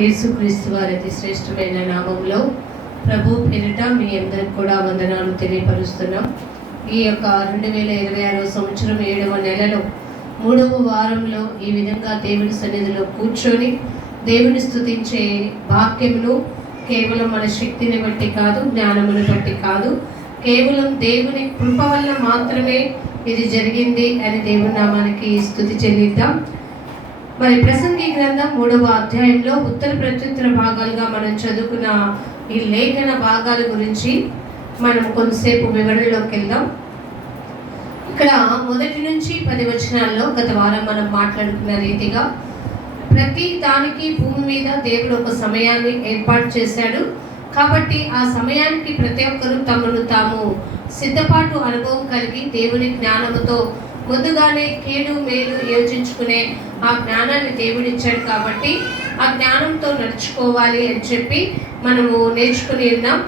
యేసుక్రీస్తు వారి అతి శ్రేష్టమైన నామములో ప్రభు పేరిట మీ అందరికి కూడా వందనాలు తెలియపరుస్తున్నాం. ఈ యొక్క 2026 సంవత్సరం 7వ నెలలో 3వ వారంలో ఈ విధంగా దేవుని సన్నిధిలో కూర్చొని దేవుని స్తుతించే వాక్యమును కేవలం మన శక్తిని బట్టి కాదు, జ్ఞానమును బట్టి కాదు, కేవలం దేవుని కృప వల్ల మాత్రమే ఇది జరిగింది అని దేవుని నామానికి స్తుతి చెల్లిద్దాం. మరి ప్రసంగి గ్రంథం 3వ అధ్యాయంలో ఉత్తర ప్రత్యుత్తర భాగాలుగా మనం చదువుకున్న ఈ లేఖన భాగాల గురించి మనం కొంతసేపు వివరణలోకి వెళ్దాం. ఇక్కడ 1 నుంచి 10 వచనాల్లో గత వారం మనం మాట్లాడుకున్న రీతిగా ప్రతి దానికి భూమి మీద దేవుడు ఒక సమయాన్ని ఏర్పాటు చేశాడు. కాబట్టి ఆ సమయానికి ప్రతి ఒక్కరూ తమను తాము సిద్ధపాటు అనుభవం కలిగి దేవుని జ్ఞానముతో ముందుగానే కీడు మేలు యోచించుకునే ఆ జ్ఞానాన్ని దేవుడిచ్చాడు. కాబట్టి ఆ జ్ఞానంతో నడుచుకోవాలి అని చెప్పి మనము నేర్చుకుని ఉన్నాం.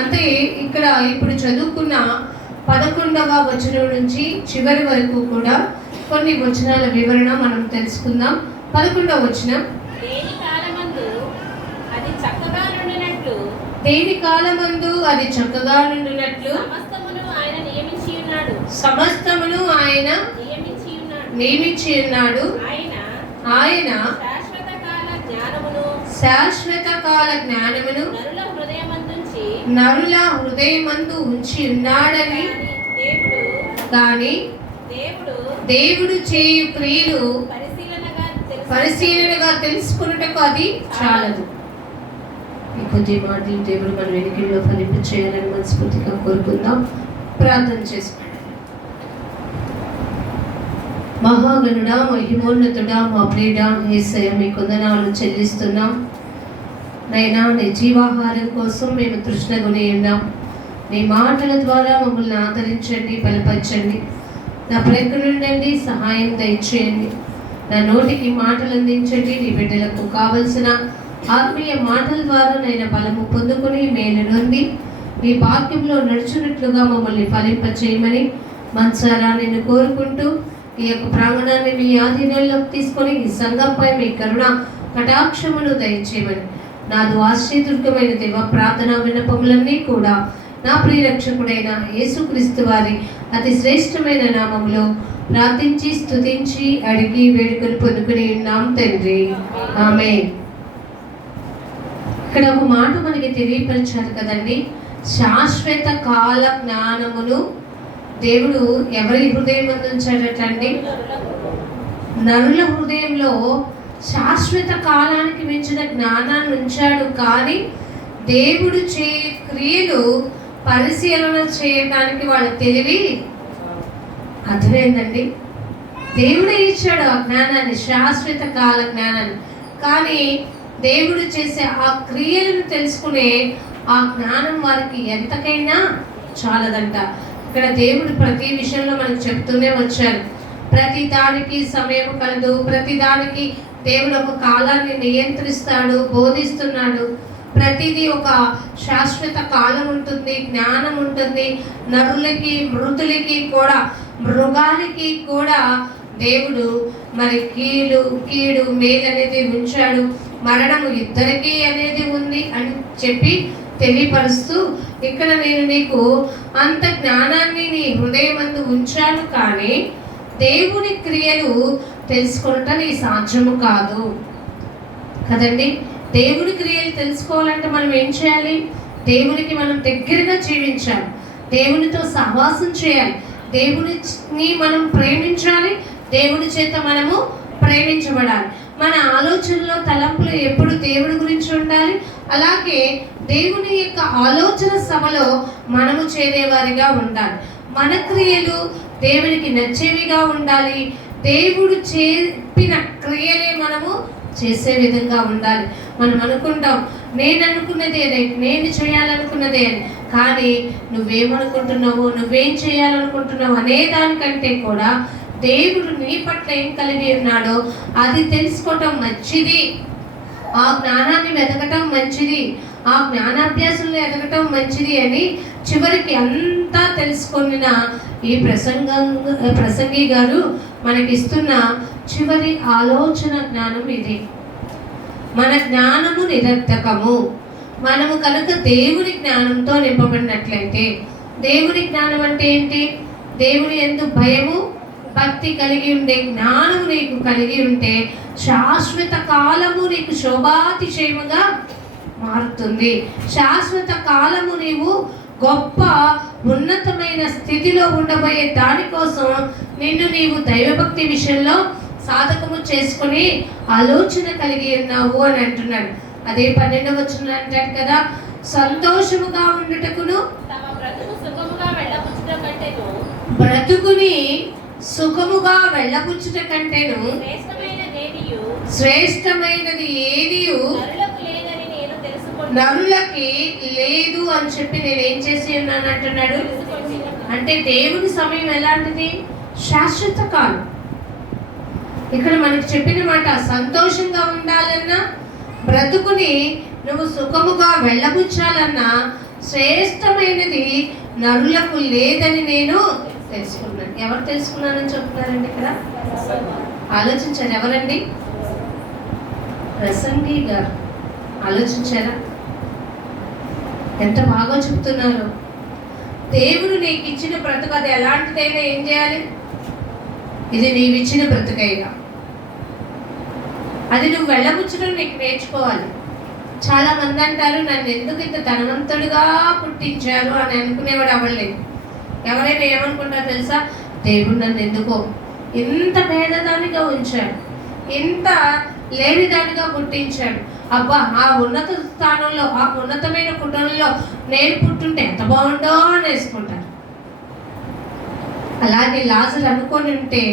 అంటే ఇక్కడ ఇప్పుడు చదువుకున్న 11వ వచనం నుంచి చివరి వరకు కూడా కొన్ని వచనాల వివరణ మనం తెలుసుకుందాం. 11వ వచనం, దేని కాలమందు అది చక్కగా నుండినట్లు సమస్తమును ఆయన నియమించి ఉన్నాడు. ఆయన శాశ్వత కాల జ్ఞానమును నరుల హృదయమందు ఉంచి ఉన్నాడని కానీ దేవుడు చేయు క్రియలు పరిశీలనగా తెలుసుకున్నటకు అది చాలదు. ఈ కొద్ది మాటలు దేవుడు మన వెనుకల్లో ఫలింపు చేయాలని మనస్ఫూర్తిగా కోరుకుందాం. ప్రార్థన చేసుకుందాం. మహాగణుడా, మహిమోన్నతుడా, మా ప్రియుడా యేసయ్య, మీ వందనాలు చెల్లిస్తున్నాం. నైనా నీ జీవాహారం కోసం మేము తృష్ణగుని ఉన్నాం. నీ మాటల ద్వారా మమ్మల్ని ఆదరించండి, బలపరచండి. నా ప్రయత్నం నుండి సహాయం దయచేయండి. నా నోటికి మాటలు అందించండి. నీ బిడ్డలకు కావలసిన ఆత్మీయ మాటల ద్వారా నైనా బలము పొందుకొని మేలు నొంది నీ వాక్యంలో నడుచున్నట్లుగా మమ్మల్ని ఫలింపచేయమని మనసారా నేను కోరుకుంటూ ఈ యొక్క ప్రాంగణాన్ని మీ ఆధీనంలోకి తీసుకొని ఈ సంఘంపై మీ కరుణ కటాక్షమును దయచేయమని నాదు ఆశ్చర్యదుర్గమైన దేవ ప్రార్థనా విన్నపములన్నీ కూడా నా ప్రియరక్షకుడైన యేసుక్రీస్తు వారి అతి శ్రేష్టమైన నామములో ప్రార్థించి స్తుతించి అడిగి వేడుకలు పొందుకుని ఉన్నాం తండ్రి, ఆమేన్. ఇక్కడ ఒక మాట మనకి తెలియపరిచారు కదండి. శాశ్వత కాల జ్ఞానమును దేవుడు ఎవరి హృదయం ఉంచాడటండి? నరుల హృదయంలో శాశ్వత కాలానికి మించిన జ్ఞానాన్ని ఉంచాడు. కానీ దేవుడు క్రియలు పరిశీలన చేయడానికి వాళ్ళ తెలివి అర్థమైందండి. దేవుడే ఇచ్చాడు ఆ జ్ఞానాన్ని, శాశ్వత కాల జ్ఞానాన్ని. కానీ దేవుడు చేసే ఆ క్రియలను తెలుసుకునే ఆ జ్ఞానం వారికి ఎంతకైనా చాలదంట. ఇక్కడ దేవుడు ప్రతి విషయంలో మనకు చెప్తూనే వచ్చారు. ప్రతి దానికి సమయం కలదు, ప్రతి దానికి దేవుడు ఒక కాలాన్ని నియంత్రిస్తాడు, బోధిస్తున్నాడు. ప్రతిదీ ఒక శాశ్వత కాలం ఉంటుంది, జ్ఞానం ఉంటుంది. నరులకి, మృతులకి కూడా, మృగాలకి కూడా దేవుడు మరి కీడు మేలు అనేది ఉంచాడు. మరణము ఇద్దరికీ అనేది ఉంది అని చెప్పి తెలియపరుస్తూ ఇక్కడ నేను నీకు అంత జ్ఞానాన్ని నీ హృదయమందు ఉంచాను, కానీ దేవుని క్రియలు తెలుసుకొనటం నీ సాధ్యము కాదు కదండి. దేవుని క్రియలు తెలుసుకోవాలంటే మనం ఏం చేయాలి? దేవునికి మనం దగ్గరగా జీవించాలి, దేవునితో సహవాసం చేయాలి, దేవుని మనం ప్రేమించాలి, దేవుని చేత మనము ప్రేమించబడాలి. మన ఆలోచనలో తలంపులు ఎప్పుడు దేవుడి గురించి ఉండాలి. అలాగే దేవుని యొక్క ఆలోచన సభలో మనము చేరేవారిగా ఉండాలి. మన క్రియలు దేవునికి నచ్చేవిగా ఉండాలి. దేవుడు చెప్పిన క్రియలే మనము చేసే విధంగా ఉండాలి. మనం అనుకుంటాం నేను అనుకున్నదే, నేను చేయాలనుకున్నదే అని. కానీ నువ్వేమనుకుంటున్నావు, నువ్వేం చేయాలనుకుంటున్నావు అనే దానికంటే కూడా దేవుడు నీ పట్ల ఏం కలిగి ఉన్నాడో అది తెలుసుకోవటం మంచిది. ఆ జ్ఞానాన్ని వెతకటం మంచిది, ఆ జ్ఞానాభ్యాసంలో ఎదగటం మంచిది అని చివరికి అంతా తెలుసుకున్న ఈ ప్రసంగి గారు మనకిస్తున్న చివరి ఆలోచన జ్ఞానం ఇది. మన జ్ఞానము నిరర్థకము. మనము కనుక దేవుని జ్ఞానంతో నింపబడినట్లయితే, దేవుని జ్ఞానం అంటే ఏంటి? దేవుని యందు భయము భక్తి కలిగి ఉండే జ్ఞానము నీకు కలిగి ఉంటే శాశ్వత కాలము నీకు శోభాతిశయముగా మారుతుంది. శాశ్వత కాలము నీవు గొప్ప ఉన్నతమైన స్థితిలో ఉండబోయే దానికోసం నిన్ను నీవు దైవభక్తి విషయంలో సాధకము చేసుకుని ఆలోచన కలిగి ఉన్నావు అని అంటున్నాడు. అదే 12వ వచనం అంటాడు కదా, సంతోషముగా ఉండుటకును తమ బ్రతుకు సుఖముగా వెళ్ళబుచ్చుట కంటేను, బ్రతుకుని సుఖముగా వెళ్ళబుచ్చుట కంటేను శ్రేష్టమైనది ఏదియు నరులకు లేదని నేను తెలుసుకుంటున్నాను. నరులకి లేదు అని చెప్పి నేను ఏం చేసి ఉన్నాను అంటున్నాడు. అంటే దేవుని సమయం ఎలాంటిది? శాశ్వత కాలం. ఇక్కడ మనకి చెప్పిన మాట, సంతోషంగా ఉండాలన్నా, బ్రతుకుని నువ్వు సుఖముగా వెళ్ళబుచ్చాలన్నా శ్రేష్టమైనది నరులకు లేదని నేను తెలుసుకున్నాను. ఎవరు తెలుసుకున్నానని చెప్తున్నారండి ఇక్కడ? ఆలోచించారు. ఎవరండి? ప్రసంగి గారు. ఆలోచించారా ఎంత బాగా చెప్తున్నారు? దేవుడు నీకు ఇచ్చిన బ్రతుకు అది ఎలాంటిదైనా ఏం చేయాలి? ఇది నీవిచ్చిన బ్రతుకైనా అది నువ్వు వెళ్ళబుచ్చడం నీకు నేర్చుకోవాలి. చాలా మంది అంటారు, నన్ను ఎందుకు ఇంత ధనవంతుడిగా పుట్టించారు అని అనుకునేవాడు అవ్వలేదు. ఎవరైనా ఏమనుకుంటారో తెలుసా? దేవుడు నన్ను ఎందుకో ఇంత పేదదానిగా ఉంచాడు, ఇంత లేనిదానిగా పుట్టించాడు. అబ్బా, ఆ ఉన్నత స్థానంలో, ఆ ఉన్నతమైన కుటుంబంలో నేను పుట్టుంటే ఎంత బాగుండో అని వేసుకుంటారు. అలాగే లాజరు అనుకొని ఉంటే,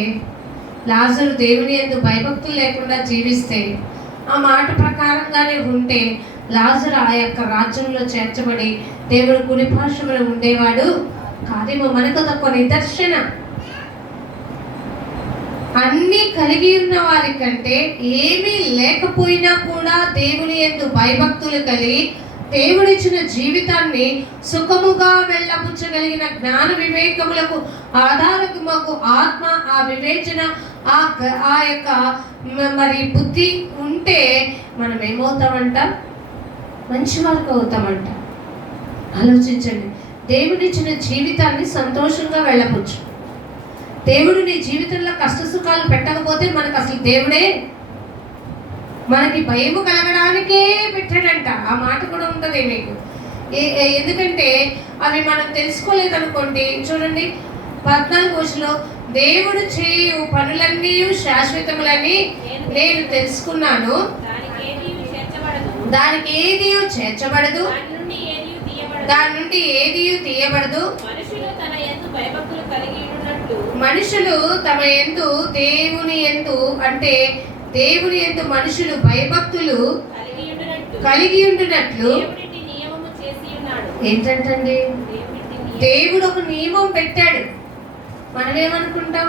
లాజరు దేవుని యందు భయభక్తులు లేకుండా జీవిస్తే, ఆ మాట ప్రకారంగానే ఉంటే లాజరు ఆ యొక్క రాజ్యంలో చేర్చబడి దేవుడు కుడి పార్శ్వమున ఉండేవాడు కాదేమో. మనకు తక్కువ నిదర్శన. అన్నీ కలిగి ఉన్న వారి కంటే ఏమీ లేకపోయినా కూడా దేవుని యందు భయభక్తులు కలిగి దేవుడిచ్చిన జీవితాన్ని సుఖముగా వెళ్ళబుచ్చగలిగిన జ్ఞాన వివేకములకు ఆధారముకు ఆత్మ, ఆ వివేచన, ఆ యొక్క మరి బుద్ధి ఉంటే మనం ఏమవుతామంట? మంచి వారికి అవుతామంట. ఆలోచించండి. దేవుడిచ్చిన జీవితాన్ని సంతోషంగా వెళ్ళవచ్చు. దేవుడు నీ జీవితంలో కష్ట సుఖాలు పెట్టకపోతే మనకు అసలు దేవుడే మనకి భయము కలగడానికే పెట్టాడంట. ఆ మాట కూడా ఉంటుంది మీకు. ఎందుకంటే అవి మనం తెలుసుకోలేదనుకోండి. చూడండి 14 దేవుడు చేయు పనులన్నీ శాశ్వతములని నేను తెలుసుకున్నాను, దానికి ఏది చేర్చబడదు, దాని నుండి ఏది తీయబడదు. మనుషులు తమ యందు దేవుని యందు, అంటే దేవుని యందు మనుషులు భయభక్తులు కలిగి ఉండినట్లు. ఏంటంటండి? దేవుడు ఒక నియమం పెట్టాడు. మనం ఏమనుకుంటాం?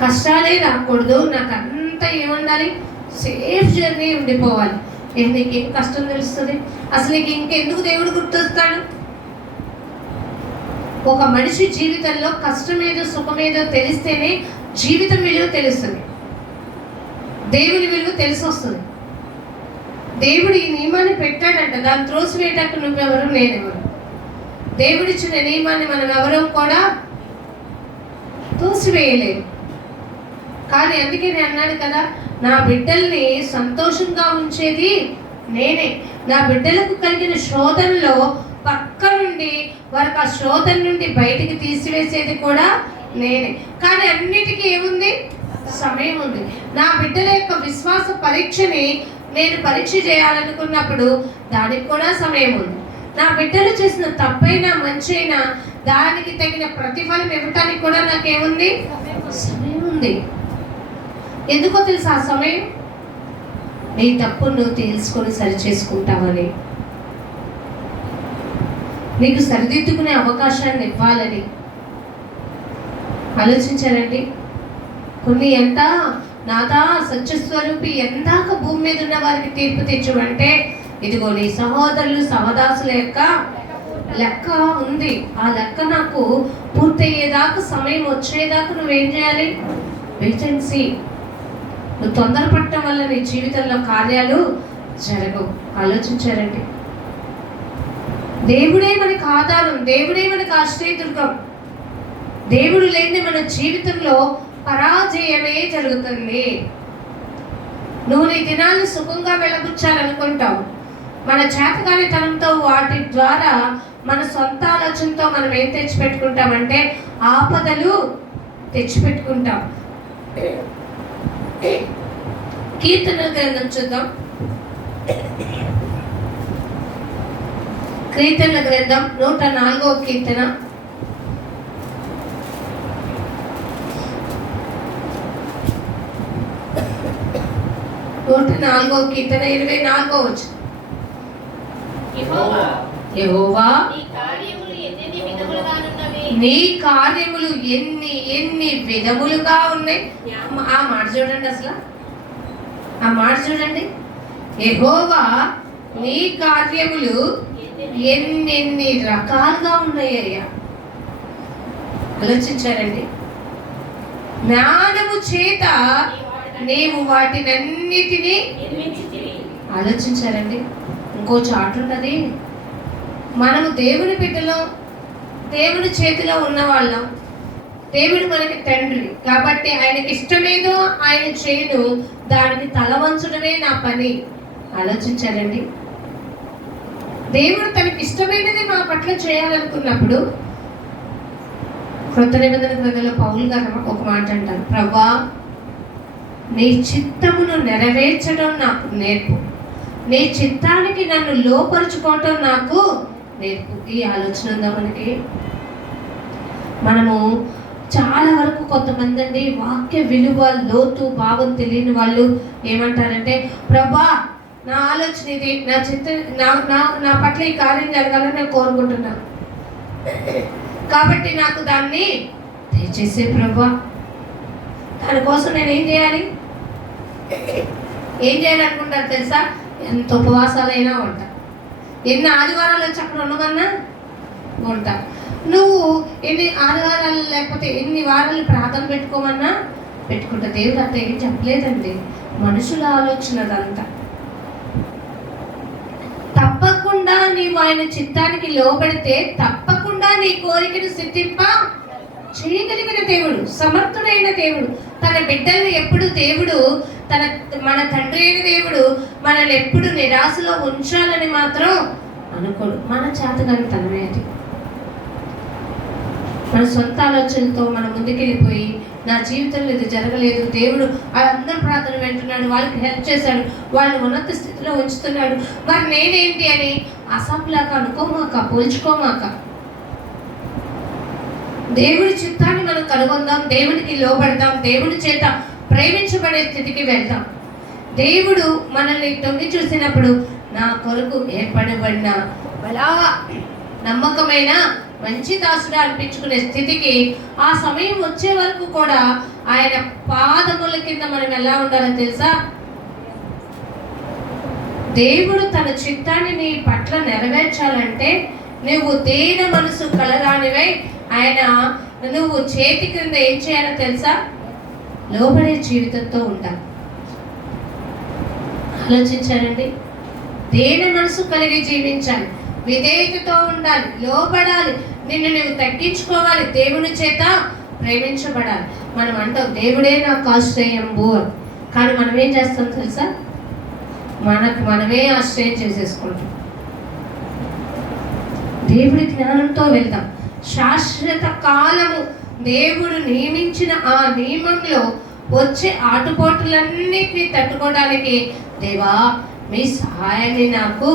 కష్టాలే రాకూడదు, నాకు అంతా ఏముండాలి? సేఫ్ జర్నీ ఉండిపోవాలి. నీకేం కష్టం తెలుస్తుంది? అసలు నీకు ఇంకెందుకు దేవుడు గుర్తొస్తాడు? ఒక మనిషి జీవితంలో కష్టమేదో సుఖమేదో తెలిస్తేనే జీవితం విలువ తెలుస్తుంది, దేవుని విలువ తెలిసి వస్తుంది. దేవుడు ఈ నియమాన్ని పెట్టాడంట. దాన్ని త్రోసివేయటానికి నువ్వెవరు, నేనెవరు? దేవుడిచ్చిన నియమాన్ని మనం ఎవరూ కూడా తోసివేయలేము. కానీ అందుకే నేను అన్నాడు కదా, నా బిడ్డల్ని సంతోషంగా ఉంచేది నేనే. నా బిడ్డలకు కలిగిన శోధనలో పక్క నుండి వారికి ఆ శోధన నుండి బయటికి తీసివేసేది కూడా నేనే. కానీ అన్నిటికీ ఏముంది? సమయం ఉంది. నా బిడ్డల యొక్క విశ్వాస పరీక్షని నేను పరీక్ష చేయాలనుకున్నప్పుడు దానికి కూడా సమయం ఉంది. నా బిడ్డలు చేసిన తప్పైనా మంచైనా దానికి తగిన ప్రతిఫలం ఇవ్వటానికి కూడా నాకేముంది? సమయం ఉంది. ఎందుకో తెలుసా? ఆ సమయం నీ తప్పు నువ్వు తెలుసుకొని సరి చేసుకుంటావని, నీకు సరిదిద్దుకునే అవకాశాన్ని ఇవ్వాలని. ఆలోచించారండి? కొన్ని ఎంత నాదా సత్యస్వరూపి ఎందాక భూమి మీద ఉన్న వారికి తీర్పు తెచ్చువంటే, ఇదిగో నీ సహోదరులు సహదాసుల యొక్క లెక్క ఉంది. ఆ లెక్క నాకు పూర్తయ్యేదాకా, సమయం వచ్చేదాకా నువ్వేం చేయాలి? Wait and see. నువ్వు తొందరపడటం వల్ల నీ జీవితంలో కార్యాలు జరగవు. ఆలోచించారండి. దేవుడే మనకు ఆధారం, దేవుడే మనకు ఆశ్రయదుర్గం. దేవుడు లేని మన జీవితంలో పరాజయమే జరుగుతుంది. నువ్వు నీ దినాన్ని సుఖంగా వెళ్ళబుచ్చాలనుకుంటావు. మన చేతగాని తనంతో వాటి ద్వారా మన సొంత ఆలోచనతో మనం ఏం తెచ్చిపెట్టుకుంటామంటే ఆపదలు తెచ్చిపెట్టుకుంటాం. కీర్తనల గ్రంథం చూద్దాం. కీర్తనల గ్రంథం 104వ కీర్తన 104వ కీర్తన 24వ వచనం. యెహోవా నీ కార్యములు ఎన్ని విధములుగానున్నవి. నీ కార్యములు ఎన్ని విధములుగా ఉన్నాయి. ఆ మాట చూడండి, అసలు ఆ మాట చూడండి. యెహోవా నీ కార్యములు ఎన్ని రకాలుగా ఉన్నాయ్యా. ఆలోచించారండి. జ్ఞానము చేత నీవు వాటినన్నిటినీ నిర్మించితివి. ఆలోచించారండి. ఇంకో చాటు ఉన్నది. మనము దేవుని బిడ్డలో, దేవుని చేతిలో ఉన్నవాళ్ళం. దేవుడు మనకి తండ్రి కాబట్టి ఆయనకి ఇష్టమేదో ఆయన చేయను, దానికి తల వంచడమే నా పని. ఆలోచించారండి. దేవుడు తనకి ఇష్టమైనది మా పట్ల చేయాలనుకున్నప్పుడు క్రొత్త నిబంధన గ్రంథంలో పౌలు గారు ఒక మాట అంటారు, ప్రభువా నీ చిత్తమును నెరవేర్చడం నాకు నేర్పు, నీ చిత్తానికి నన్ను లోపరుచుకోవటం నాకు నేర్పు. ఈ ఆలోచన ఉందా మనకి? మనము చాలా వరకు కొంతమంది అండి వాక్య విలువ లోతు భావం తెలియని వాళ్ళు ఏమంటారంటే, ప్రభా నా ఆలోచన ఇది, నా చిత్త నా పట్ల ఈ కార్యం జరగాలని నేను కోరుకుంటున్నాను, కాబట్టి నాకు దాన్ని దయచేసే ప్రభా. దానికోసం నేను ఏం చేయాలనుకుంటాను తెలుసా? ఎంత ఉపవాసాలైనా ఉంటా, ఎన్ని ఆదివారాలు వచ్చి అక్కడ ఉండమన్నా ఉంటా. నువ్వు ఎన్ని ఆదివారాలు లేకపోతే ఎన్ని వారాలు ప్రార్థన పెట్టుకోమన్నా పెట్టుకుంటా. దేవుడు అంత ఏం చెప్పలేదండి, మనుషుల ఆలోచన అదంతా. తప్పకుండా నీవు ఆయన చిత్తానికి లోబడితే తప్పకుండా నీ కోరికను సిద్ధింప చేయగలిగిన దేవుడు, సమర్థుడైన దేవుడు. తన బిడ్డల్ని ఎప్పుడు దేవుడు మన తండ్రి అయిన దేవుడు మనల్ని ఎప్పుడు నిరాశలో ఉంచాలని మాత్రం అనుకోడు. మన చేతగాని తనమే అది. మన సొంత ఆలోచనలతో మనం ముందుకెళ్ళిపోయి నా జీవితంలో ఇది జరగలేదు, దేవుడు వాళ్ళందరూ ప్రార్థన వింటున్నాడు, వాళ్ళకి హెల్ప్ చేశాడు, వాళ్ళని ఉన్నత స్థితిలో ఉంచుతున్నాడు, మరి నేనేంటి అని అసంలాగా అనుకోమాక, పోల్చుకోమాక. దేవుడి చిత్తాన్ని మనం కనుగొందాం, దేవుడికి లోబడతాం, దేవుడి చేత ప్రేమించబడే స్థితికి వెళ్తాం. దేవుడు మనల్ని తొంగి చూసినప్పుడు నా కొరకు ఏర్పడబడిన బలా నమ్మకమైన మంచి దాసుడు అనిపించుకునే స్థితికి ఆ సమయం వచ్చే వరకు కూడా ఆయన పాదముల కింద మనం ఎలా ఉండాలో తెలుసా? దేవుడు తన చిత్తాన్ని నీ పట్ల నెరవేర్చాలంటే నువ్వు దీన మనసు కలగానివై ఆయన నువ్వు చేతి క్రింద ఏం చేయాలో తెలుసా? లోబడే జీవితంతో ఉండాలి. ఆలోచించారండి. దీన మనసు కలిగి జీవించాలి, విధేయతతో ఉండాలి, లోబడాలి, నిన్ను నువ్వు తగ్గించుకోవాలి, దేవుని చేత ప్రేమించబడాలి. మనం అంటాం దేవుడే నాకు ఆశ్రయంబు, కానీ మనం ఏం చేస్తాం తెలుసా? మనమే ఆశ్రయం చేసేసుకుంటాం. దేవుడి జ్ఞానంతో వెళ్తాం. శాశ్వత కాలము దేవుడు నియమించిన ఆ నియమంలో వచ్చే ఆటుపోటులన్నిటినీ తట్టుకోవడానికి దేవా మీ సహాయాన్ని నాకు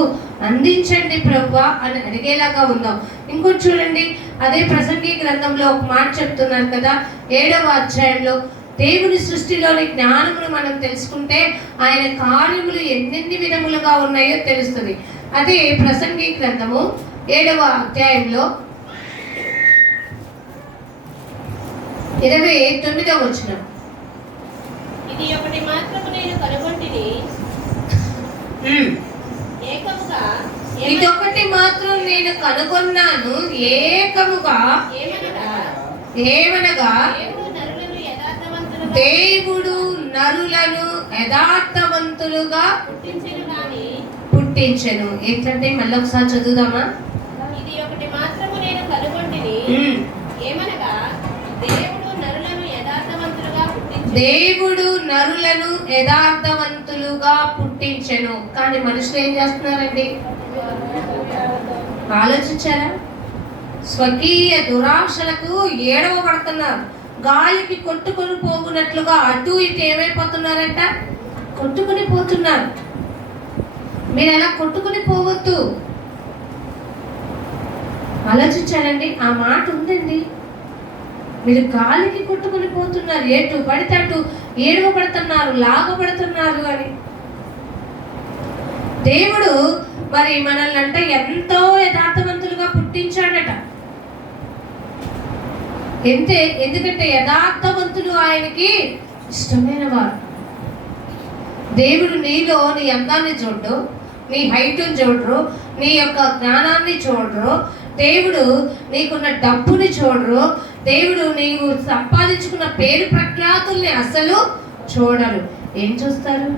అందించండి ప్రభువా అని అడిగేలాగా ఉందాం. ఇంకోటి చూడండి, అదే ప్రసంగి గ్రంథంలో ఒక మాట చెప్తున్నారు కదా, 7వ అధ్యాయంలో దేవుని సృష్టిలోని జ్ఞానమును మనం తెలుసుకుంటే ఆయన కార్యములు ఎన్నెన్ని విధములుగా ఉన్నాయో తెలుస్తుంది. అదే ప్రసంగి గ్రంథము 7వ అధ్యాయంలో 29వ వచనం. ఇది ఒకటి మాత్రము నేను కనుగొంటిని, ఇదొకటి మాత్రం నేను కనుగొన్నాను, ఏకముగా ఏమనగా దేవుడు నరులను యథార్థవంతులుగా పుట్టించెను గాని పుట్టించెను. ఏంటంటే మళ్ళీ ఒకసారి చదువుదామా? ఇది ఒకటి మాత్రము నేను కనుగొంటిని, ఏమనగా దేవుడు నరులను యథార్థవంతులుగా పుట్టించెను. దేవుడు నరులను యథార్థవంతులుగా పుట్టించెను. కానీ మనుషులు ఏం చేస్తున్నారండి? ఆలోచించారా? స్వకీయ దురాశలకు ఏడవబడుతున్నారు. గాలికి కొట్టుకుని పోగునట్లుగా అటు ఇటు ఏమైపోతున్నారంట? కొట్టుకుని పోతున్నారు. మీరు ఎలా కొట్టుకుని పోవద్దు. ఆలోచించారండి? ఆ మాట ఉందండి. మీరు గాలికి కొట్టుకుని పోతున్నారు, ఎటు పడితే అటు ఏడవబడుతున్నారు, లాగబడుతున్నారు అని. దేవుడు మరి మనల్ని అంటే ఎంతో యథార్థవంతులుగా పుట్టించాడట. ఎందుకంటే యథార్థవంతులు ఆయనకి ఇష్టమైన వారు. దేవుడు నీలో నీ అందాన్ని చూడరు, నీ హైట్ని చూడరు, నీ యొక్క జ్ఞానాన్ని చూడరు. దేవుడు నీకున్న డబ్బుని చూడరు. దేవుడు నీవు సంపాదించుకున్న పేరు ప్రఖ్యాతుల్ని అసలు చూడరు. ఏం చూస్తారు?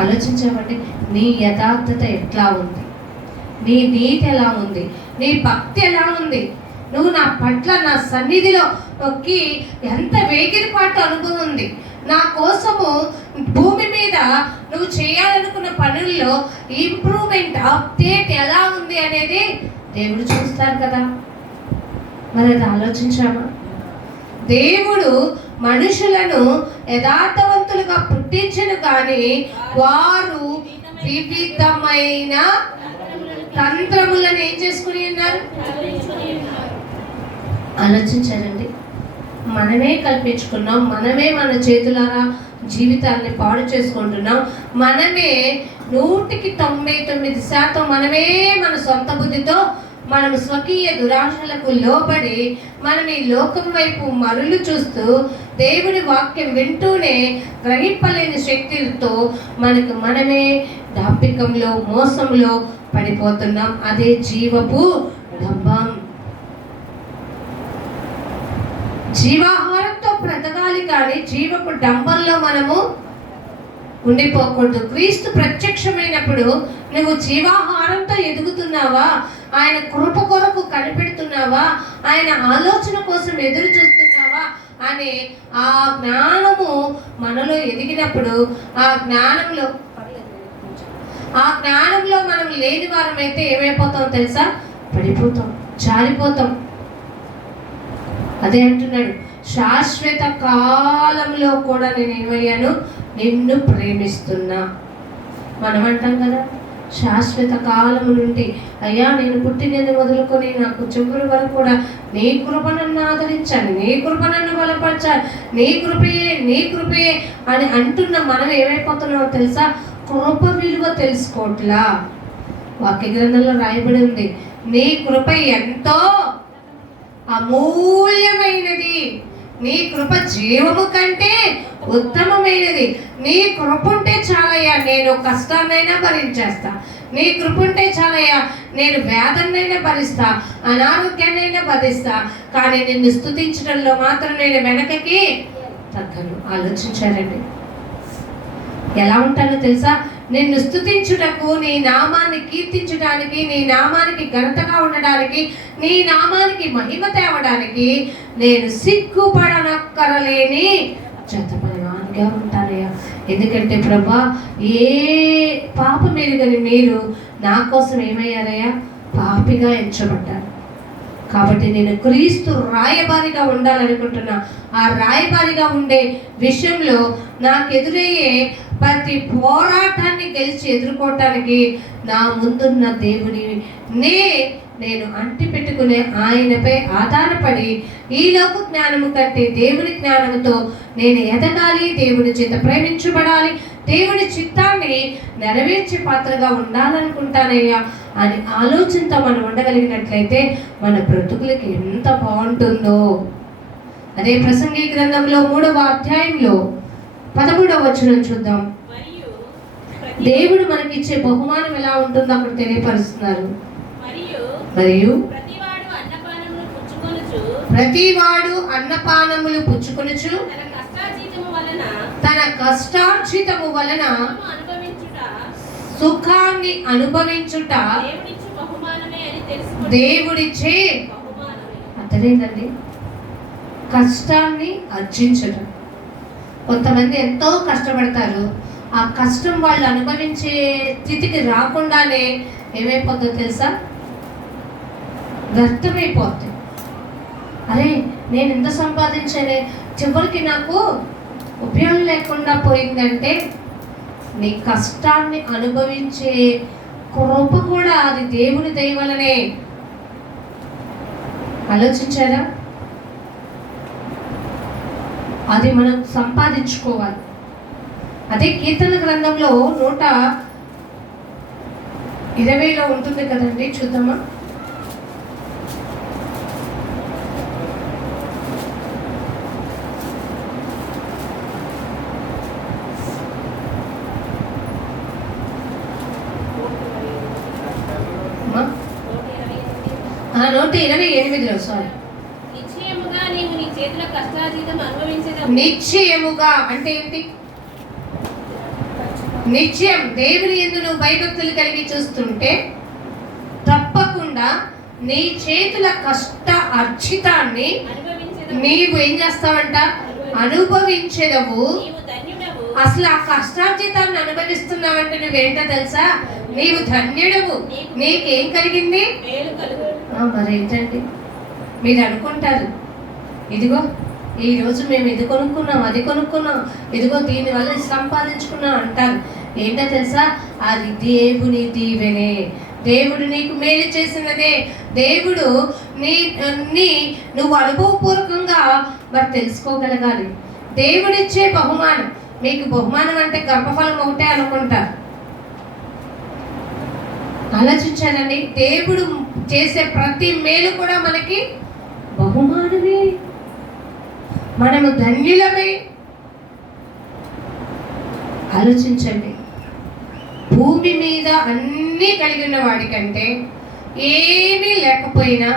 ఆలోచించామండి. నీ యథార్థత ఎట్లా ఉంది, నీ నీతి ఎలా ఉంది, నీ భక్తి ఎలా ఉంది, నువ్వు నా పట్ల నా సన్నిధిలో ఒక్కి ఎంత వేగిరిపాటు అనుభవం ఉంది, నా కోసము భూమి మీద నువ్వు చేయాలనుకున్న పనుల్లో ఇంప్రూవ్మెంట్ అప్డేట్ ఎలా ఉంది అనేది దేవుడు చూస్తారు కదా. మరి అది ఆలోచించామా? దేవుడు మనుషులను యథార్థవంతులుగా పుట్టించను కానీ వారు వివిధమైన తంత్రములను ఏం చేసుకుని ఉన్నారు? ఆలోచించారండి. మనమే కల్పించుకున్నాం, మనమే మన చేతులారా జీవితాన్ని పాడు చేసుకుంటున్నాం. మనమే 99% మనమే మన సొంత బుద్ధితో మనం స్వకీయ దురాశలకు లోబడి మనం ఈ లోకం వైపు మరులు చూస్తూ దేవుని వాక్యం వింటూనే గ్రహింపలేని శక్తులతో మనకు మనమే దాంపికంలో మోసంలో పడిపోతున్నాం. అదే జీవపు డంబం. జీవాహారంతో బ్రతకాలి కానీ జీవపు డంబంలో మనము ఉండిపోకూడదు. క్రీస్తు ప్రత్యక్షమైనప్పుడు నువ్వు జీవాహారంతో ఎదుగుతున్నావా, ఆయన కృప కొరకు కనిపెడుతున్నావా, ఆయన ఆలోచన కోసం ఎదురు చూస్తున్నావా అనే ఆ జ్ఞానము మనలో ఎదిగినప్పుడు ఆ జ్ఞానంలో మనం లేని వారమైతే ఏమైపోతాం తెలుసా? పడిపోతాం, జారిపోతాం. అదే అంటున్నాడు, శాశ్వత కాలంలో కూడా నేను ఏమయ్యాను? నిన్ను ప్రేమిస్తున్నా. మనం అంటాం కదా, శాశ్వత కాలం నుండి అయ్యా నేను పుట్టినది మొదలుకొని నాకు చివరి వరకు కూడా నీ కృప నన్ను ఆదరించాలి, నీ కృప నన్ను బలపరచాలి, నీ కృపయే అని అంటున్న మనం ఏమైపోతున్నామో తెలుసా? కృప విలువ తెలుసుకోవట్లా. వాక్య గ్రంథంలో రాయబడి ఉంది, నీ కృప ఎంతో అమూల్యమైనది, నీ కృప జీవము కంటే ఉత్తమమైనది. నీ కృప ఉంటే చాలయ్యా నేను కష్టాన్నైనా భరించేస్తా, నీ కృప ఉంటే చాలయ్యా నేను వేదన్నైనా భరిస్తా, అనారోగ్యాన్నైనా భరిస్తా, కానీ నిన్ను స్తుతించడంలో మాత్రం నేను వెనకకి తగ్గను. ఆలోచించారండి? ఎలా ఉంటానో తెలుసా? నిన్ను స్తుతించుటకు, నీ నామాన్ని కీర్తించడానికి, నీ నామానికి ఘనతగా ఉండడానికి, నీ నామానికి మహిమ తేవడానికి నేను సిగ్గుపడనక్కరలేని జతపనివానిగా ఉంటానయ్యా. ఎందుకంటే ప్రభా ఏ పాపం ఎరుగని మీరు నా కోసం ఏమయ్యారయ్యా? పాపిగా ఎంచబడ్డారు. కాబట్టి నేను క్రీస్తు రాయబారిగా ఉండాలనుకుంటున్నా. ఆ రాయబారిగా ఉండే విషయంలో నాకు ఎదురయ్యే ప్రతి పోరాటాన్ని గెలిచి ఎదుర్కోవటానికి నా ముందున్న దేవుని నేను అంటి పెట్టుకునే ఆయనపై ఆధారపడి ఈ లోక జ్ఞానము కంటే దేవుని జ్ఞానముతో నేను ఎదగాలి, దేవుని చేత ప్రేమించబడాలి, దేవుని చిత్తాన్ని నెరవేర్చే పాత్రగా ఉండాలనుకుంటానయ్యా అని ఆలోచనతో మనం ఉండగలిగినట్లయితే మన బ్రతుకులకి ఎంత బాగుంటుందో. అదే ప్రసంగి గ్రంథంలో 3వ అధ్యాయంలో 13వ వచనం చూద్దాం. దేవుడు మనకిచ్చే బహుమానం ఎలా ఉంటుందో అక్కడ తెలియపరుస్తున్నారు. మరియు ప్రతివాడు అన్నపానములు పుచ్చుకొనుచు తన కష్టార్జితము వలన సుఖాన్ని అనుభవించుట దేవుడిచ్చు బహుమానమే అని తెలుసుకొని దేవుడిచ్చే బహుమానమే. అర్థమైందండి. కష్టాన్ని అర్జించడం. కొంతమంది ఎంతో కష్టపడతారు, ఆ కష్టం వాళ్ళు అనుభవించే స్థితికి రాకుండానే ఏమైపోతుందో తెలుసా, వ్యర్థమైపోతుంది. అరే నేను ఎంత సంపాదించానే, చివరికి నాకు ఉపయోగం లేకుండా పోయిందంటే నీ కష్టాన్ని అనుభవించే కృప కూడా అది దేవుని దయ వలనే. ఆలోచించారా? అది మనం సంపాదించుకోవాలి. అదే కీర్తన గ్రంథంలో 120లో ఉంటుంది కదండి, చూద్దామా. అమ్మా? 128లో సారీ. నిశ్చయముగా నీవు నీ చేతుల కష్టార్జితం అనుభవించడం. నిశ్చయముగా అంటే ఏంటి? నిశ్చయం. దేవుని యందు నువ్వు భయభక్తులు కలిగి చూస్తుంటే తప్పకుండా నీ చేతుల కష్ట అర్జితాన్ని నీవు ఏం చేస్తావంట? అనుభవించేదవు. అసలు ఆ కష్టార్జితాన్ని అనుభవిస్తున్నావంటే నువ్వేంటో తెలుసా? నీవు ధన్యుడవు. నీకేం కలిగింది? మరేంటండి, మీరు అనుకుంటారు, ఇదిగో ఈరోజు మేము ఇది కొనుక్కున్నాం, అది కొనుక్కున్నాం, ఇదిగో దీనివల్ల సంపాదించుకున్నాం అంటారు. ఏంటో తెలుసా? అది దేవుని దీవెనే. దేవుడు నీకు మేలు చేసినదే. దేవుడు నువ్వు అనుభవపూర్వకంగా మరి తెలుసుకోగలగాలి. దేవుడిచ్చే బహుమానం. మీకు బహుమానం అంటే గర్భఫలం ఒకటే అనుకుంటారు. ఆలోచించానండి. దేవుడు చేసే ప్రతి మేలు కూడా మనకి బహుమానమే. మనము ధన్యులమే. ఆలోచించండి. భూమి మీద అన్నీ కలిగి ఉన్న వాడికంటే ఏమీ లేకపోయినా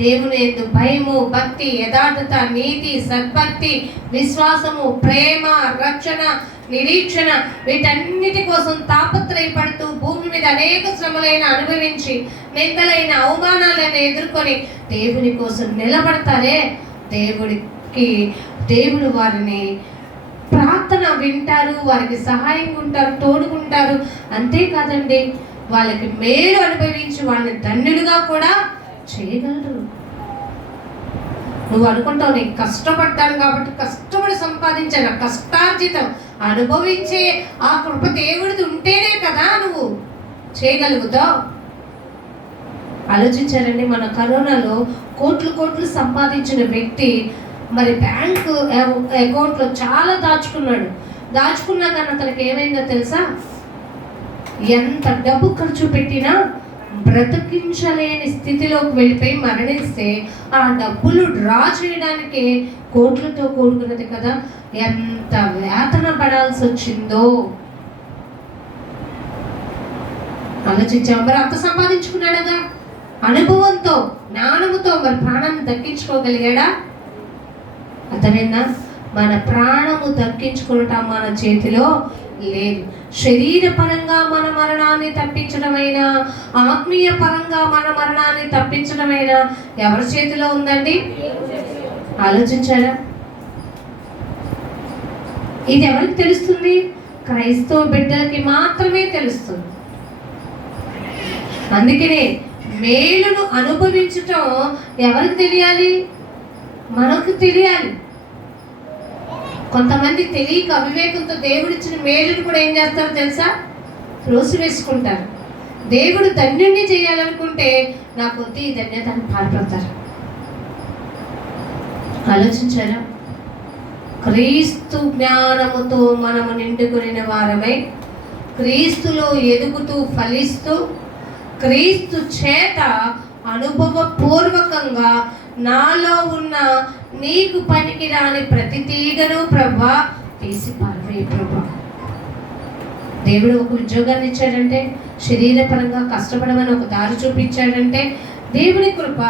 దేవుని యందు భయము, భక్తి, యథార్థత, నీతి, సద్భక్తి, విశ్వాసము, ప్రేమ, రక్షణ, నిరీక్షణ వీటన్నిటి కోసం తాపత్రయపడుతూ భూమి మీద అనేక శ్రమలైన అనుభవించి నిందలైన అవమానాలను ఎదుర్కొని దేవుని కోసం నిలబడతారే, దేవుడు వారిని ప్రార్థన వింటారు, వారికి సహాయంగా ఉంటారు, తోడుకుంటారు. అంతేకాదండి, వాళ్ళకి మేలు అనుభవించి వాళ్ళని ధన్యులుగా కూడా చేయగలరు. నువ్వు అనుకుంటావు నేను కష్టపడ్డాను కాబట్టి, కష్టపడి సంపాదించాను, కష్టార్జితం అనుభవించే ఆ కృప దేవుడిది ఉంటేనే కదా నువ్వు చేయగలుగుతావు. ఆలోచించారండి, మన కరోనాలో కోట్లు సంపాదించిన వ్యక్తి మరి బ్యాంకు అకౌంట్లో చాలా దాచుకున్నా కానీ అతనికి ఏమైందో తెలుసా? ఎంత డబ్బు ఖర్చు పెట్టినా బ్రతికించలేని స్థితిలోకి వెళ్ళిపోయి మరణిస్తే ఆ డబ్బులు డ్రా చేయడానికి కోట్లతో కూడుకున్నది కదా, ఎంత వేతన పడాల్సి వచ్చిందో ఆలోచించాము. మరి అంత సంపాదించుకున్నాడుగా, అనుభవంతో జ్ఞానముతో మరి ప్రాణాన్ని దక్కించుకోగలిగాడా? అర్థమైందా? మన ప్రాణము దక్కించుకునటం మన చేతిలో లేదు. శరీర పరంగా మన మరణాన్ని తప్పించడమైనా, ఆత్మీయ పరంగా మన మరణాన్ని తప్పించడమైనా ఎవరి చేతిలో ఉందండి? ఆలోచించారా? ఇది ఎవరికి తెలుస్తుంది? క్రైస్తవ బిడ్డలకి మాత్రమే తెలుస్తుంది. అందుకనే మేలును అనుభవించటం ఎవరికి తెలియాలి? మనకు తెలియాలి. కొంతమంది తెలియక అవివేకంతో దేవుడిచ్చిన మేలును కూడా ఏం చేస్తారో తెలుసా? త్రోసి వేసుకుంటారు. దేవుడు ధన్యుణ్ణి చేయాలనుకుంటే నాకు వద్దు ఈ ధన్యత అని పారిపోతారు. ఆలోచించారా? క్రీస్తు జ్ఞానముతో మనము నిండుకుని వారమై క్రీస్తులో ఎదుగుతూ ఫలిస్తూ క్రీస్తు చేత అనుభవపూర్వకంగా నాలో ఉన్న నీకు పనికిరాని ప్రతి తీగను ప్రభా తీసి పారవేయి ప్రభా. దేవుడు ఒక ఉద్యోగాన్ని ఇచ్చాడంటే, శరీరపరంగా కష్టపడమని ఒక దారి చూపించాడంటే దేవుని కృప.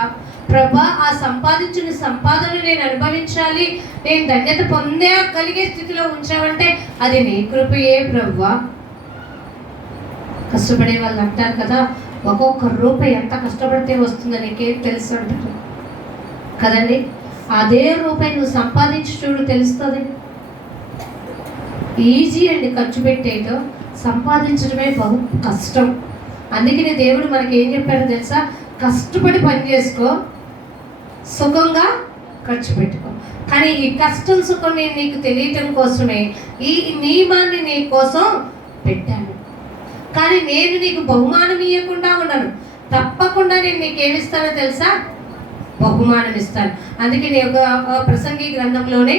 ప్రభా ఆ సంపాదించిన సంపాదన నేను అనుభవించాలి, నేను ధన్యత పొందగలిగే స్థితిలో ఉంచావంటే అది నీ కృపయే ప్రభా. కష్టపడే వాళ్ళు అంటారు కదా, ఒక్కొక్క రూపాయి ఎంత కష్టపడితే వస్తుందో నీకేం తెలుసు అంటారు కదండి. అదే రూపాయి నువ్వు సంపాదించి చూడు, తెలుస్తుంది. ఈజీ అండి ఖర్చు పెట్టేయటం, సంపాదించడమే బహు కష్టం. అందుకని దేవుడు మనకి ఏం చెప్పాడో తెలుసా, కష్టపడి పని చేసుకో, సుఖంగా ఖర్చు పెట్టుకో. కానీ ఈ కష్టం సుఖం నేను నీకు తెలియటం కోసమే ఈ నియమాన్ని నీ కోసం పెట్టాను. కానీ నేను నీకు బహుమానం ఇవ్వకుండా ఉన్నాను, తప్పకుండా నేను నీకు ఏమిస్తానో తెలుసా, బహుమానం ఇస్తాను. అందుకే నేను ఒక ప్రసంగి గ్రంథంలోనే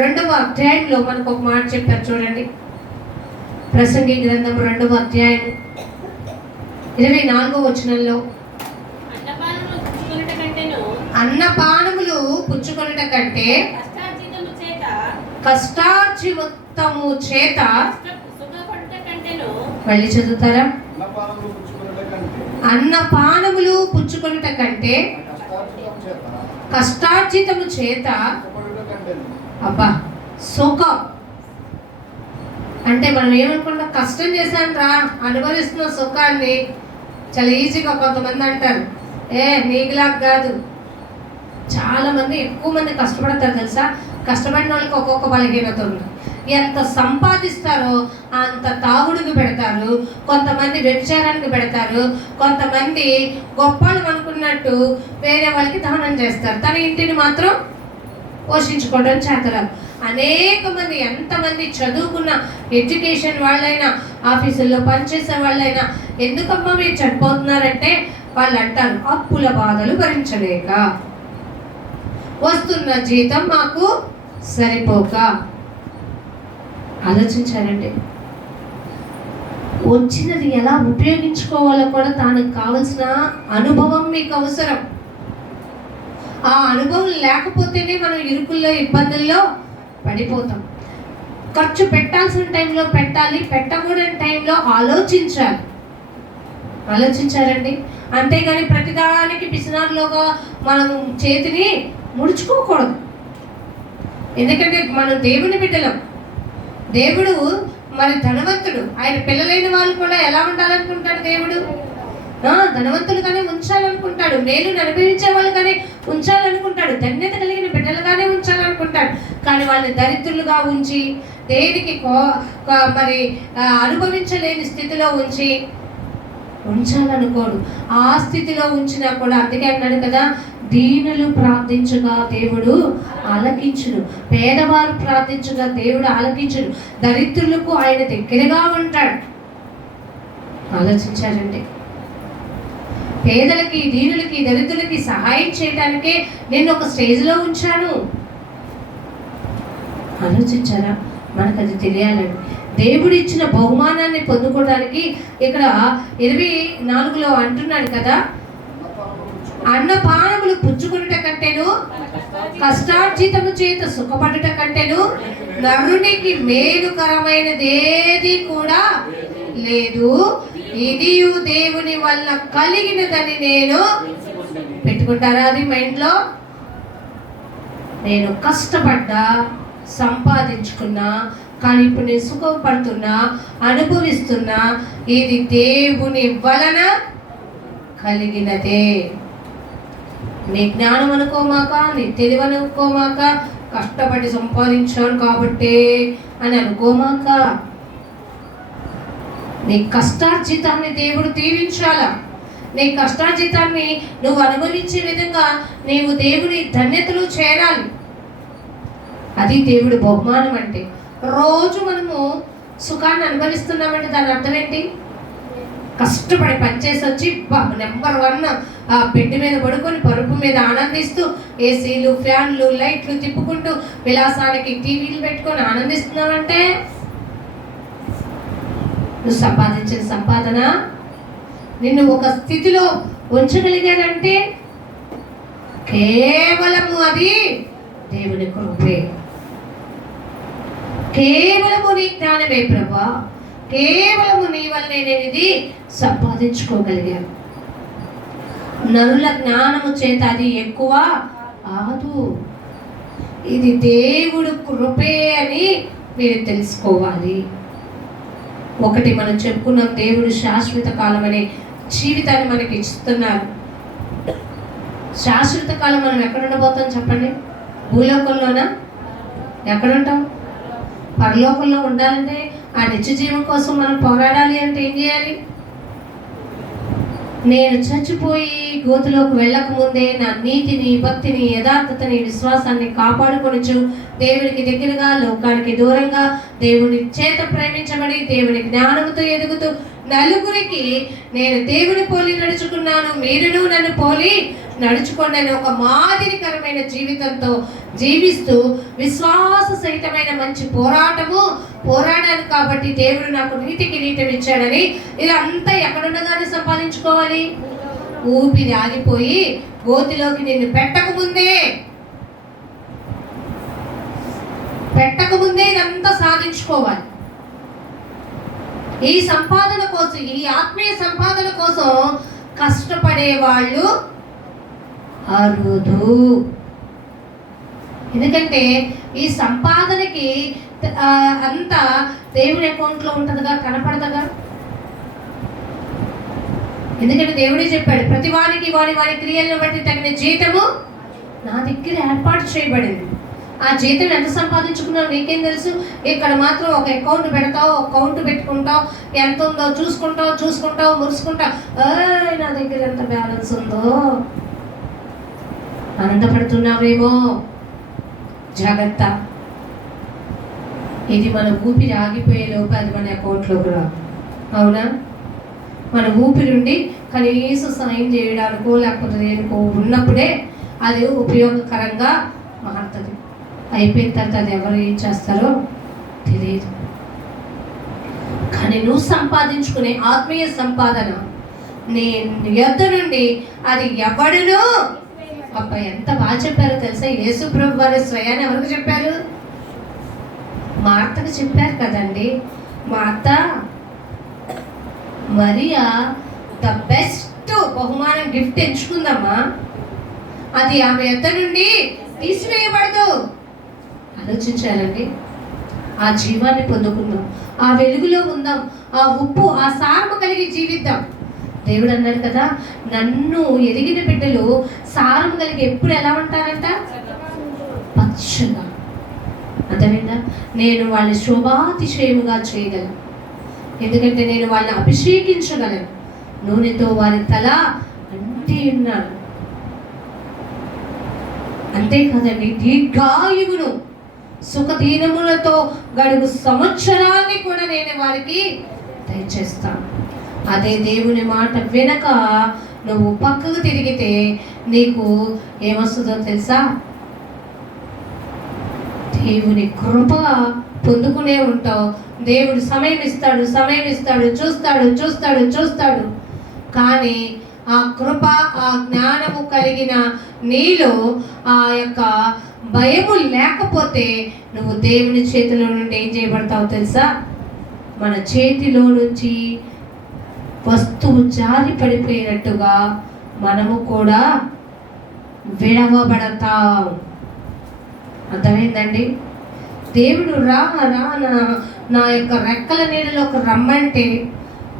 2వ అధ్యాయంలో మనకు ఒక మాట చెప్పారు చూడండి. ప్రసంగి గ్రంథం 2వ అధ్యాయం 24వ వచనంలో, అన్నపానములు పుచ్చుకొనుట కంటే కష్టార్జితము చేత మళ్ళీ చదువుతారా, అన్నపానములు పుచ్చుకొనుట కంటే కష్టార్జితము చేత, అబ్బా సుఖం అంటే మనం ఏమనుకుంటాం, కష్టం చేశాను రా అనుభవిస్తున్న సుఖాన్ని చాలా ఈజీగా. కొంతమంది అంటారు, నీకులా కాదు. చాలా మంది ఎక్కువ మంది కష్టపడతారు తెలుసా. కష్టపడిన వాళ్ళకి ఒక్కొక్క బలహీనత ఉంది. ఎంత సంపాదిస్తారో అంత తాగుడుకు పెడతారు, కొంతమంది వ్యభిచారానికి పెడతారు, కొంతమంది గొప్పలు అనుకున్నట్టు వేరే వాళ్ళకి దానం చేస్తారు, తన ఇంటిని మాత్రం పోషించుకోవడం చేతరాదు. అనేక మంది, ఎంతమంది చదువుకున్న ఎడ్యుకేషన్ వాళ్ళైనా, ఆఫీసుల్లో పనిచేసే వాళ్ళైనా ఎందుకమ్మా మీరు చనిపోతున్నారంటే వాళ్ళు అంటారు, అప్పుల బాధలు భరించలేక, వస్తున్న జీతం మాకు సరిపోక. ఆలోచించారండి, వచ్చినది ఎలా ఉపయోగించుకోవాలో కూడా తనకు కావలసిన అనుభవం మీకు అవసరం. ఆ అనుభవం లేకపోతేనే మనం ఇరుకుల్లో, ఇబ్బందుల్లో పడిపోతాం. ఖర్చు పెట్టాల్సిన టైంలో పెట్టాలి, పెట్టకూడని టైంలో ఆలోచించాలి. ఆలోచించారండి. అంతేగాని ప్రతిదానికి పిసినారులోగా మనం చేతిని ముడుచుకోకూడదు. ఎందుకంటే మనం దేవుని బిడ్డలం. దేవుడు మరి ధనవంతుడు. ఆయన పిల్లలైన వాళ్ళు కూడా ఎలా ఉండాలనుకుంటాడు దేవుడు? ధనవంతులుగానే ఉంచాలనుకుంటాడు, మేలుని అనుభవించే వాళ్ళుగానే ఉంచాలనుకుంటాడు, ధన్యత కలిగిన బిడ్డలుగానే ఉంచాలనుకుంటాడు. కానీ వాళ్ళని దరిద్రులుగా ఉంచి, దేనికి మరి అనుభవించలేని స్థితిలో ఉంచాలనుకోడు. ఆ స్థితిలో ఉంచినా కూడా, అందుకే అన్నాడు కదా, దీనులు ప్రార్థించగా దేవుడు ఆలకించును, పేదవారు ప్రార్థించగా దేవుడు ఆలకించును, దరిద్రులకు ఆయన దగ్గరగా ఉంటాడు. ఆలోచించారండి. పేదలకి, దీనులకి, దరిద్రులకి సహాయం చేయడానికే నేను ఒక స్టేజ్లో ఉంచాను. ఆలోచించారా? మనకు అది తెలియాలండి. దేవుడు ఇచ్చిన బహుమానాన్ని పొందుకోవడానికి ఇక్కడ 24లో అంటున్నాడు కదా, అన్నపానములు పుచ్చుకునుట కంటేను కష్టార్జితము చేత సుఖపడుట కంటేను నరునికి మేలుకరమైనదేది కూడా లేదు, ఇది దేవుని వల్ల కలిగినదని నేను పెట్టుకుంటారా అది మైండ్లో? నేను కష్టపడ్డా, సంపాదించుకున్నా, కానీ ఇప్పుడు నేను సుఖపడుతున్నా, అనుభవిస్తున్నా, ఇది దేవుని వలన కలిగినదే. నీ జ్ఞానం అనుకోమాక, నీ తెలివి అనుకోమాక, కష్టపడి సంపాదించాను కాబట్టి అని అనుకోమాక. నీ కష్టార్జితాన్ని దేవుడు దీవించాలా. నీ కష్టార్జితాన్ని నువ్వు అనుభవించే విధంగా నీవు దేవుని ధన్యతలు చేరాలి. అది దేవుడి బహుమానం అంటే. రోజు మనము సుఖాన్ని అనుభవిస్తున్నామంటే దాని అర్థం ఏంటి? కష్టపడి పనిచేసి వచ్చి నెంబర్ 1 ఆ బెడ్ మీద పడుకొని పరుపు మీద ఆనందిస్తూ, ఏసీలు, ఫ్యాన్లు, లైట్లు తిప్పుకుంటూ, విలాసానికి టీవీలు పెట్టుకొని ఆనందిస్తున్నావంటే నువ్వు సంపాదించిన సంపాదన నిన్ను ఒక స్థితిలో ఉంచగలిగానంటే కేవలము అది దేవుని కృపే. కేవలము నీ జ్ఞానమే ప్రభా, కేవలము నీ వల్లే నేను ఇది సంపాదించుకోగలిగాను. నరుల జ్ఞానము చేత అది ఎక్కువ కాదు. ఇది దేవుడు కృపే అని మీరు తెలుసుకోవాలి. ఒకటి మనం చెప్పుకున్నాం, దేవుడు శాశ్వత కాలం అనే జీవితాన్ని మనకి ఇస్తున్నారు. శాశ్వత కాలం మనం ఎక్కడ ఉండబోతాం చెప్పండి? భూలోకంలోనా? ఎక్కడ ఉంటాం? పరలోకంలో ఉండాలంటే ఆ నిత్య జీవం కోసం మనం పోరాడాలి అంటే ఏం చేయాలి? నేను చచ్చిపోయి గోతులోకి వెళ్ళక ముందే నా నీతిని, భక్తిని, యథార్థతని, విశ్వాసాన్ని కాపాడుకొనొచ్చు దేవునికి దగ్గరగా, లోకానికి దూరంగా, దేవుని చేత ప్రేమించబడి, దేవుని జ్ఞానముతో ఎదుగుతూ, నలుగురికి నేను దేవుని పోలి నడుచుకున్నాను, మీరును నన్ను పోలి నడుచుకోండి అని ఒక మాదిరికరమైన జీవితంతో జీవిస్తూ విశ్వాస సహితమైన మంచి పోరాడాను కాబట్టి దేవుడు నాకు నీతి కిరీటం ఇచ్చాడని ఇదంతా ఎక్కడున్నదాన్ని సంపాదించుకోవాలి? ఊపిరి ఆగిపోయి గోతిలోకి నిన్ను పెట్టకముందే ఇదంతా సాధించుకోవాలి. ఈ సంపాదన కోసం, ఈ ఆత్మీయ సంపాదన కోసం కష్టపడే వాళ్ళు అరుదు. ఎందుకంటే ఈ సంపాదనకి అంతా దేవుని అకౌంట్లో ఉంటుందిగా, కనపడదుగా. ఎందుకంటే దేవుడే చెప్పాడు, ప్రతి వానికి వారి క్రియలను బట్టి తగిన జీతము నా దగ్గర ఏర్పాటు చేయబడింది. ఆ జీతం ఎంత సంపాదించుకున్నావు నీకేం తెలుసు? ఇక్కడ మాత్రం ఒక అకౌంట్ పెడతావు, ఒక అకౌంట్ పెట్టుకుంటావు, ఎంత ఉందో చూసుకుంటావు మురుసుకుంటావు. నా దగ్గర ఎంత బ్యాలెన్స్ ఉందో ఆనందపడుతున్నావేమో. జాగ్రత్త, ఇది మన ఊపిరి ఆగిపోయే లోపు అది మన అకౌంట్లోకి రా. అవునా? మన ఊపిరి ఉండి కనీసం సాయం చేయడానికో లేకపోతే దేనికో ఉన్నప్పుడే అది ఉపయోగకరంగా మారుతుంది. అయిపోయిన తర్వాత అది ఎవరు ఏం చేస్తారో తెలియదు. కానీ నువ్వు సంపాదించుకునే ఆత్మీయ సంపాదన నేను యొద్ద నుండి అది ఎవడును. అబ్బా, ఎంత బాగా చెప్పారో తెలుసా? యేసు ప్రభు వారి స్వయాన్ని ఎవరికి చెప్పారు? మార్తకు చెప్పారు కదండి. మార్త మరియా ద బెస్ట్ బహుమానం గిఫ్ట్ ఎంచుకుందమ్మా. అది ఆమె యొద్ద నుండి తీసివేయబడదు. ఆలోచించాలండి. ఆ జీవాన్ని పొందుకుందాం, ఆ వెలుగులో ఉందాం, ఆ ఉప్పు, ఆ సారము కలిగి జీవిద్దాం. దేవుడు అన్నాడు కదా, నన్ను ఎదిగిన బిడ్డలు సారం కలిగి ఎప్పుడు ఎలా ఉంటారంట? పచ్చగా. అర్థమైందా? నేను వాళ్ళని శోభాతిశయముగా చేయగలను. ఎందుకంటే నేను వాళ్ళని అభిషేకించగలను, నూనెతో వారి తల అంటే ఉన్నాను. అంతేకాదండి, దీర్ఘాయువును సుఖదీనములతో గడుగు సంవత్సరాన్ని కూడా నేను వారికి దయచేస్తాను. అదే దేవుని మాట వెనక నువ్వు పక్కకు తిరిగితే నీకు ఏమొస్తుందో తెలుసా? దేవుని కృప పొందుకునే ఉంటావు. దేవుడు సమయం ఇస్తాడు, చూస్తాడు. కానీ ఆ కృప, ఆ జ్ఞానము కలిగిన నీలో ఆ యొక్క భయము లేకపోతే నువ్వు దేవుని చేతిలో నుండి ఏం చేయబడతావు తెలుసా? మన చేతిలో నుంచి వస్తువు జారి పడిపోయినట్టుగా మనము కూడా విడవబడతాం. అర్థమైందండి? దేవుడు రా నా యొక్క రెక్కల నీడలోకి రమ్మంటే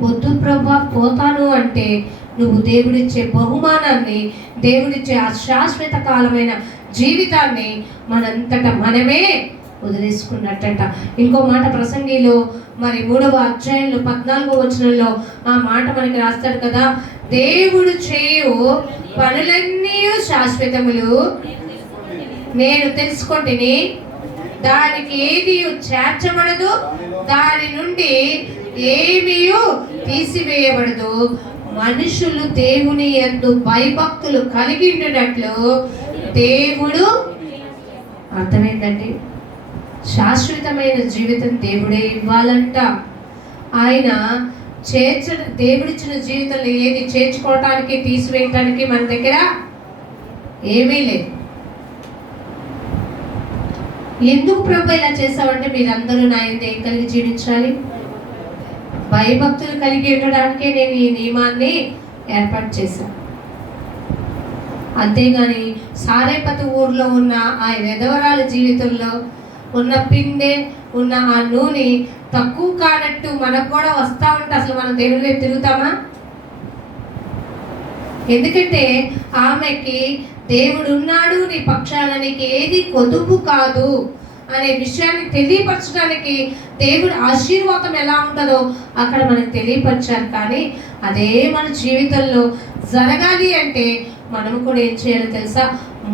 వద్దు ప్రభా పోతాను అంటే నువ్వు దేవుడిచ్చే బహుమానాన్ని, దేవుడిచ్చే ఆ శాశ్వత కాలమైన జీవితాన్ని మనంతట మనమే వదిలేసుకున్నట్టంట. ఇంకో మాట ప్రసంగిలో మరి 3వ అధ్యాయంలో 14వ వచనంలో ఆ మాట మనకి రాస్తాడు కదా, దేవుడు చేయు పనులన్నీ శాశ్వతములు నేను తెలుసుకుంటుని, దానికి ఏది చేర్చబడదు, దాని నుండి ఏమీ తీసివేయబడదు. మనుషులు దేవుని యందు భయభక్తులు కలిగి ఉండినట్లు దేవుడు. అర్థమైందండి? శాశ్వతమైన జీవితం దేవుడే ఇవ్వాలంట. ఆయన దేవుడిచ్చిన జీవితంలో ఏది చేర్చుకోవటానికి తీసివేయటానికి మన దగ్గర ఏమీ లేదు. ఎందుకు ప్రభు ఇలా చేసావంటే మీరందరూ నా యందు ఏం కలిగి జీవించాలి? భయభక్తులు కలిగి ఉండడానికే నేను ఈ నియమాన్ని ఏర్పాటు చేశాను. అంతేగాని సారేపతి ఊర్లో ఉన్న ఆ విధవరాల జీవితంలో ఉన్న పిండే ఉన్న ఆ నూనె తక్కువ కానట్టు మనకు కూడా వస్తూ ఉంటే అసలు మనం దేవుడి వైపు తిరుగుతామా? ఎందుకంటే ఆమెకి దేవుడు ఉన్నాడు, నీ పక్షాన నీకు ఏది కొదుపు కాదు అనే విషయాన్ని తెలియపరచడానికి దేవుడు ఆశీర్వాదం ఎలా ఉంటుందో అక్కడ మనకు తెలియపరిచారు. కానీ అదే మన జీవితంలో జరగాలి అంటే మనం కూడా ఏం చేయాలో తెలుసా?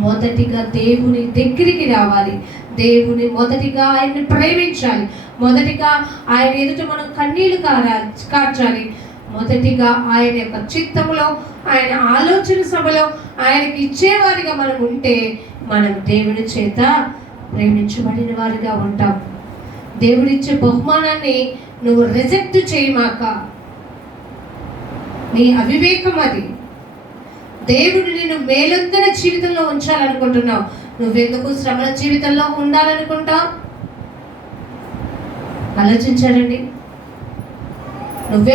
మొదటిగా దేవుని దగ్గరికి రావాలి. దేవుని మొదటిగా ఆయన్ని ప్రేమించాలి. మొదటిగా ఆయన ఎదుట మనం కన్నీళ్లు కార్చాలి. మొదటిగా ఆయన యొక్క చిత్తంలో, ఆయన ఆలోచన సభలో ఆయనకి ఇచ్చేవారిగా మనం ఉంటే మనం దేవుని చేత ప్రేమించబడిన వారిగా ఉంటాం. దేవుడిచ్చే బహుమానాన్ని నువ్వు రిజెక్ట్ చేయమాక. నీ అవివేకం అది. దేవుడు నిన్ను మేలొందిన జీవితంలో ఉంచాలనుకుంటున్నావు. నువ్వెందుకు శ్రమల జీవితంలో ఉండాలనుకుంటావు? ఆలోచించారండి. నువ్వే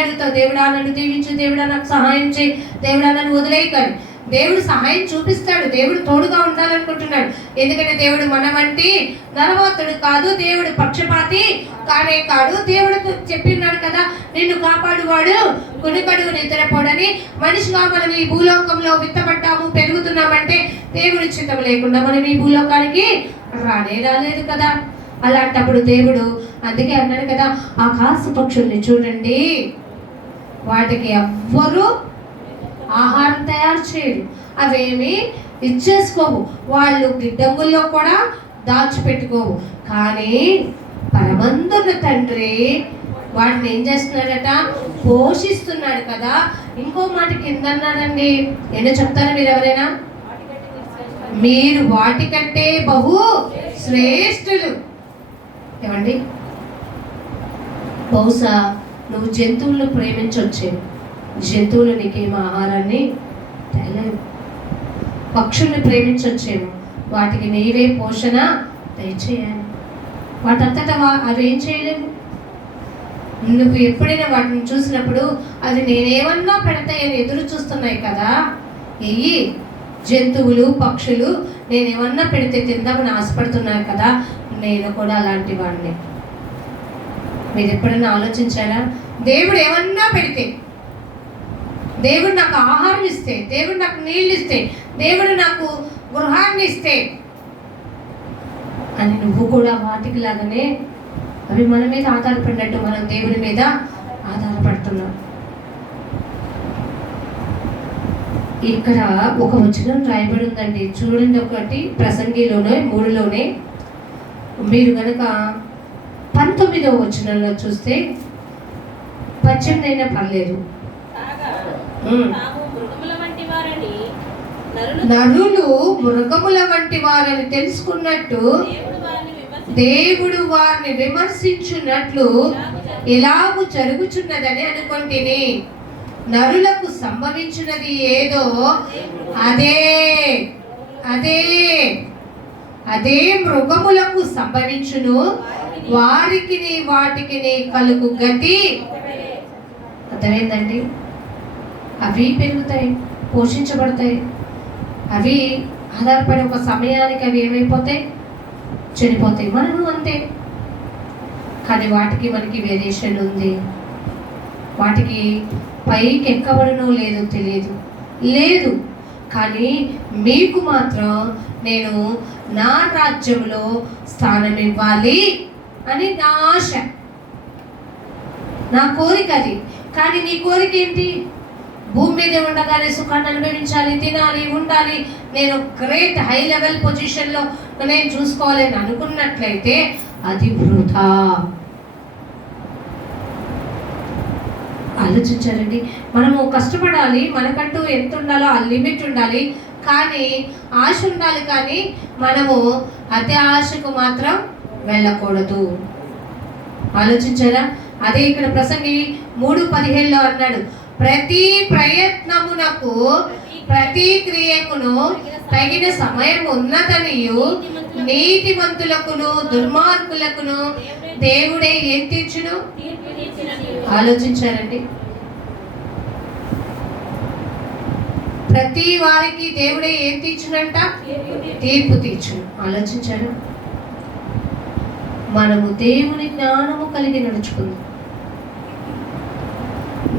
అడుగుతావు, దేవుడా నన్ను దీవించు, దేవుడా నాకు సహాయం చేయి, దేవుడా నన్ను వదిలేయకని. దేవుడు సహాయం చూపిస్తాడు. దేవుడు తోడుగా ఉండాలనుకుంటున్నాడు. ఎందుకంటే దేవుడు మన వంటి నరవతుడు కాదు. దేవుడు పక్షపాతి కానే కాడు. దేవుడు చెప్పినాడు కదా, నిన్ను కాపాడువాడు కునికడు నిద్రపోడని. మనిషిగా మనం ఈ భూలోకంలో విత్తబడ్డాము, పెరుగుతున్నామంటే దేవుడి చిత్తం లేకుండా మనం ఈ భూలోకానికి రాలేదు కదా. అలాంటప్పుడు దేవుడు అందుకే అన్నాడు కదా, ఆకాశ పక్షుల్ని చూడండి, వాటికి ఎవ్వరూ ఆహారం తయారు చేయరు, అవేమి ఇచ్చేసుకోవు, వాళ్ళు గిడ్డంగుల్లో కూడా దాచిపెట్టుకోవు. కానీ పరమందున్న తండ్రి వాటిని ఏం చేస్తున్నాడట? పోషిస్తున్నాడు కదా. ఇంకో మాట కింద అన్నాడండి, ఏంటో చెప్తారా మీరు ఎవరైనా? మీరు వాటికంటే బహు శ్రేష్ఠులు. ఏమండి, బహుశా నువ్వు జంతువులను ప్రేమించొచ్చేవి, జంతువులు నీకేం ఆహారాన్ని తేలేవు. పక్షుల్ని ప్రేమించొచ్చేమో, వాటికి నీవే పోషణ దయచేయాలి. వాటంతటా అవి ఏం చేయలేవు. నువ్వు ఎప్పుడైనా వాటిని చూసినప్పుడు అది నేనేమన్నా పెడతాయని ఎదురు చూస్తున్నాయి కదా. ఈ జంతువులు పక్షులు నేనేమన్నా పెడితే తిందామని ఆశపడుతున్నాయి కదా. నేను కూడా అలాంటి వాడిని. మీరు ఎప్పుడైనా ఆలోచించారా? దేవుడు ఏమన్నా పెడితే, దేవుడు నాకు ఆహారం ఇస్తే, దేవుడు నాకు నీళ్ళు ఇస్తే, దేవుడు నాకు గృహాన్ని ఇస్తే అని నువ్వు కూడా వాటికి లాగానే అవి మన మీద ఆధారపడినట్టు మనం దేవుని మీద ఆధారపడుతున్నాం. ఇక్కడ ఒక వచనం రాయబడి ఉందండి, చూడండి. ఒకటి ప్రసంగిలోనే 3లోనే మీరు కనుక 19వ వచనంలో చూస్తే, 18 అయినా పర్లేదు. నరులు మృగముల వంటి వారని తెలుసుకున్నట్టు దేవుడు వారిని విమర్శించున్నట్లు ఇలాగు జరుగుచున్నదని అనుకొంటిని. నరులకు సంభవించినది ఏదో అదే అదే అదే మృగములకు సంభవించును, వారికి వాటికి కలుగు గతి. అర్థమైందండి? అవి పెరుగుతాయి, పోషించబడతాయి, అవి ఆధారపడి ఒక సమయానికి అవి ఏమైపోతాయి? చనిపోతాయి. మనము అంతే. కానీ వాటికి మనకి వేరియేషన్ ఉంది. వాటికి పైకి ఎక్కబడనో లేదో తెలియదు, లేదు. కానీ మీకు మాత్రం నేను నా రాజ్యంలో స్థానం ఇవ్వాలి అని నా ఆశ, నా కోరిక అది. కానీ నీ కోరిక ఏంటి? భూమి మీద ఉండగానే సుఖాన్ని అనుభవించాలి, తినాలి, ఉండాలి, నేను గ్రేట్ హై లెవెల్ పొజిషన్లో నేను చూసుకోవాలి అని అనుకున్నట్లయితే అది వృధా. ఆలోచించాలండి. మనము కష్టపడాలి, మనకంటూ ఎంత ఉండాలో ఆ లిమిట్ ఉండాలి, కానీ ఆశ ఉండాలి. కానీ మనము అతి ఆశకు మాత్రం వెళ్ళకూడదు. ఆలోచించారా? అదే ఇక్కడ ప్రసంగి 3:15లో అన్నాడు, ప్రతి ప్రయత్నమునకు ప్రతి క్రియకును తగిన సమయం ఉన్నదనియు నీతిమంతులకును దుర్మార్గులకును దేవుడే ఏం తీర్చును. ఆలోచించారండి. ప్రతి వారికి దేవుడే ఏం తీర్చునంట? తీర్పు తీర్చును. ఆలోచించారు. మనము దేవుని జ్ఞానము కలిగి నడుచుకుందాం.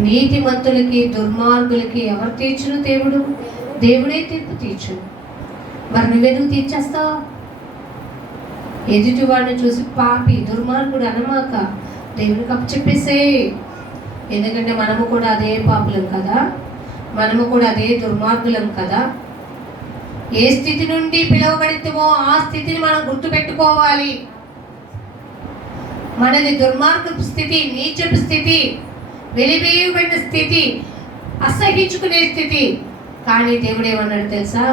నీతిమంతులకి దుర్మార్గులకి ఎవరు తీర్చును? దేవుడు. దేవుడే తీర్పు తీర్చును. మరి నువ్వెందుకు తీర్చేస్తావు? ఎదుటి వాడిని చూసి పాపి దుర్మార్గుడు అనమాక, దేవునికి అప్పచెప్పేసే. ఎందుకంటే మనము కూడా అదే పాపులం కదా, మనము కూడా అదే దుర్మార్గులం కదా. ఏ స్థితి నుండి పిలువబడితేమో ఆ స్థితిని మనం గుర్తుపెట్టుకోవాలి. మనది దుర్మార్గపు స్థితి, నీచపు స్థితి, వెలివేయబడిన స్థితి, అసహించుకునే స్థితి. కానీ దేవుడు ఏమన్నాడు తెలుసా?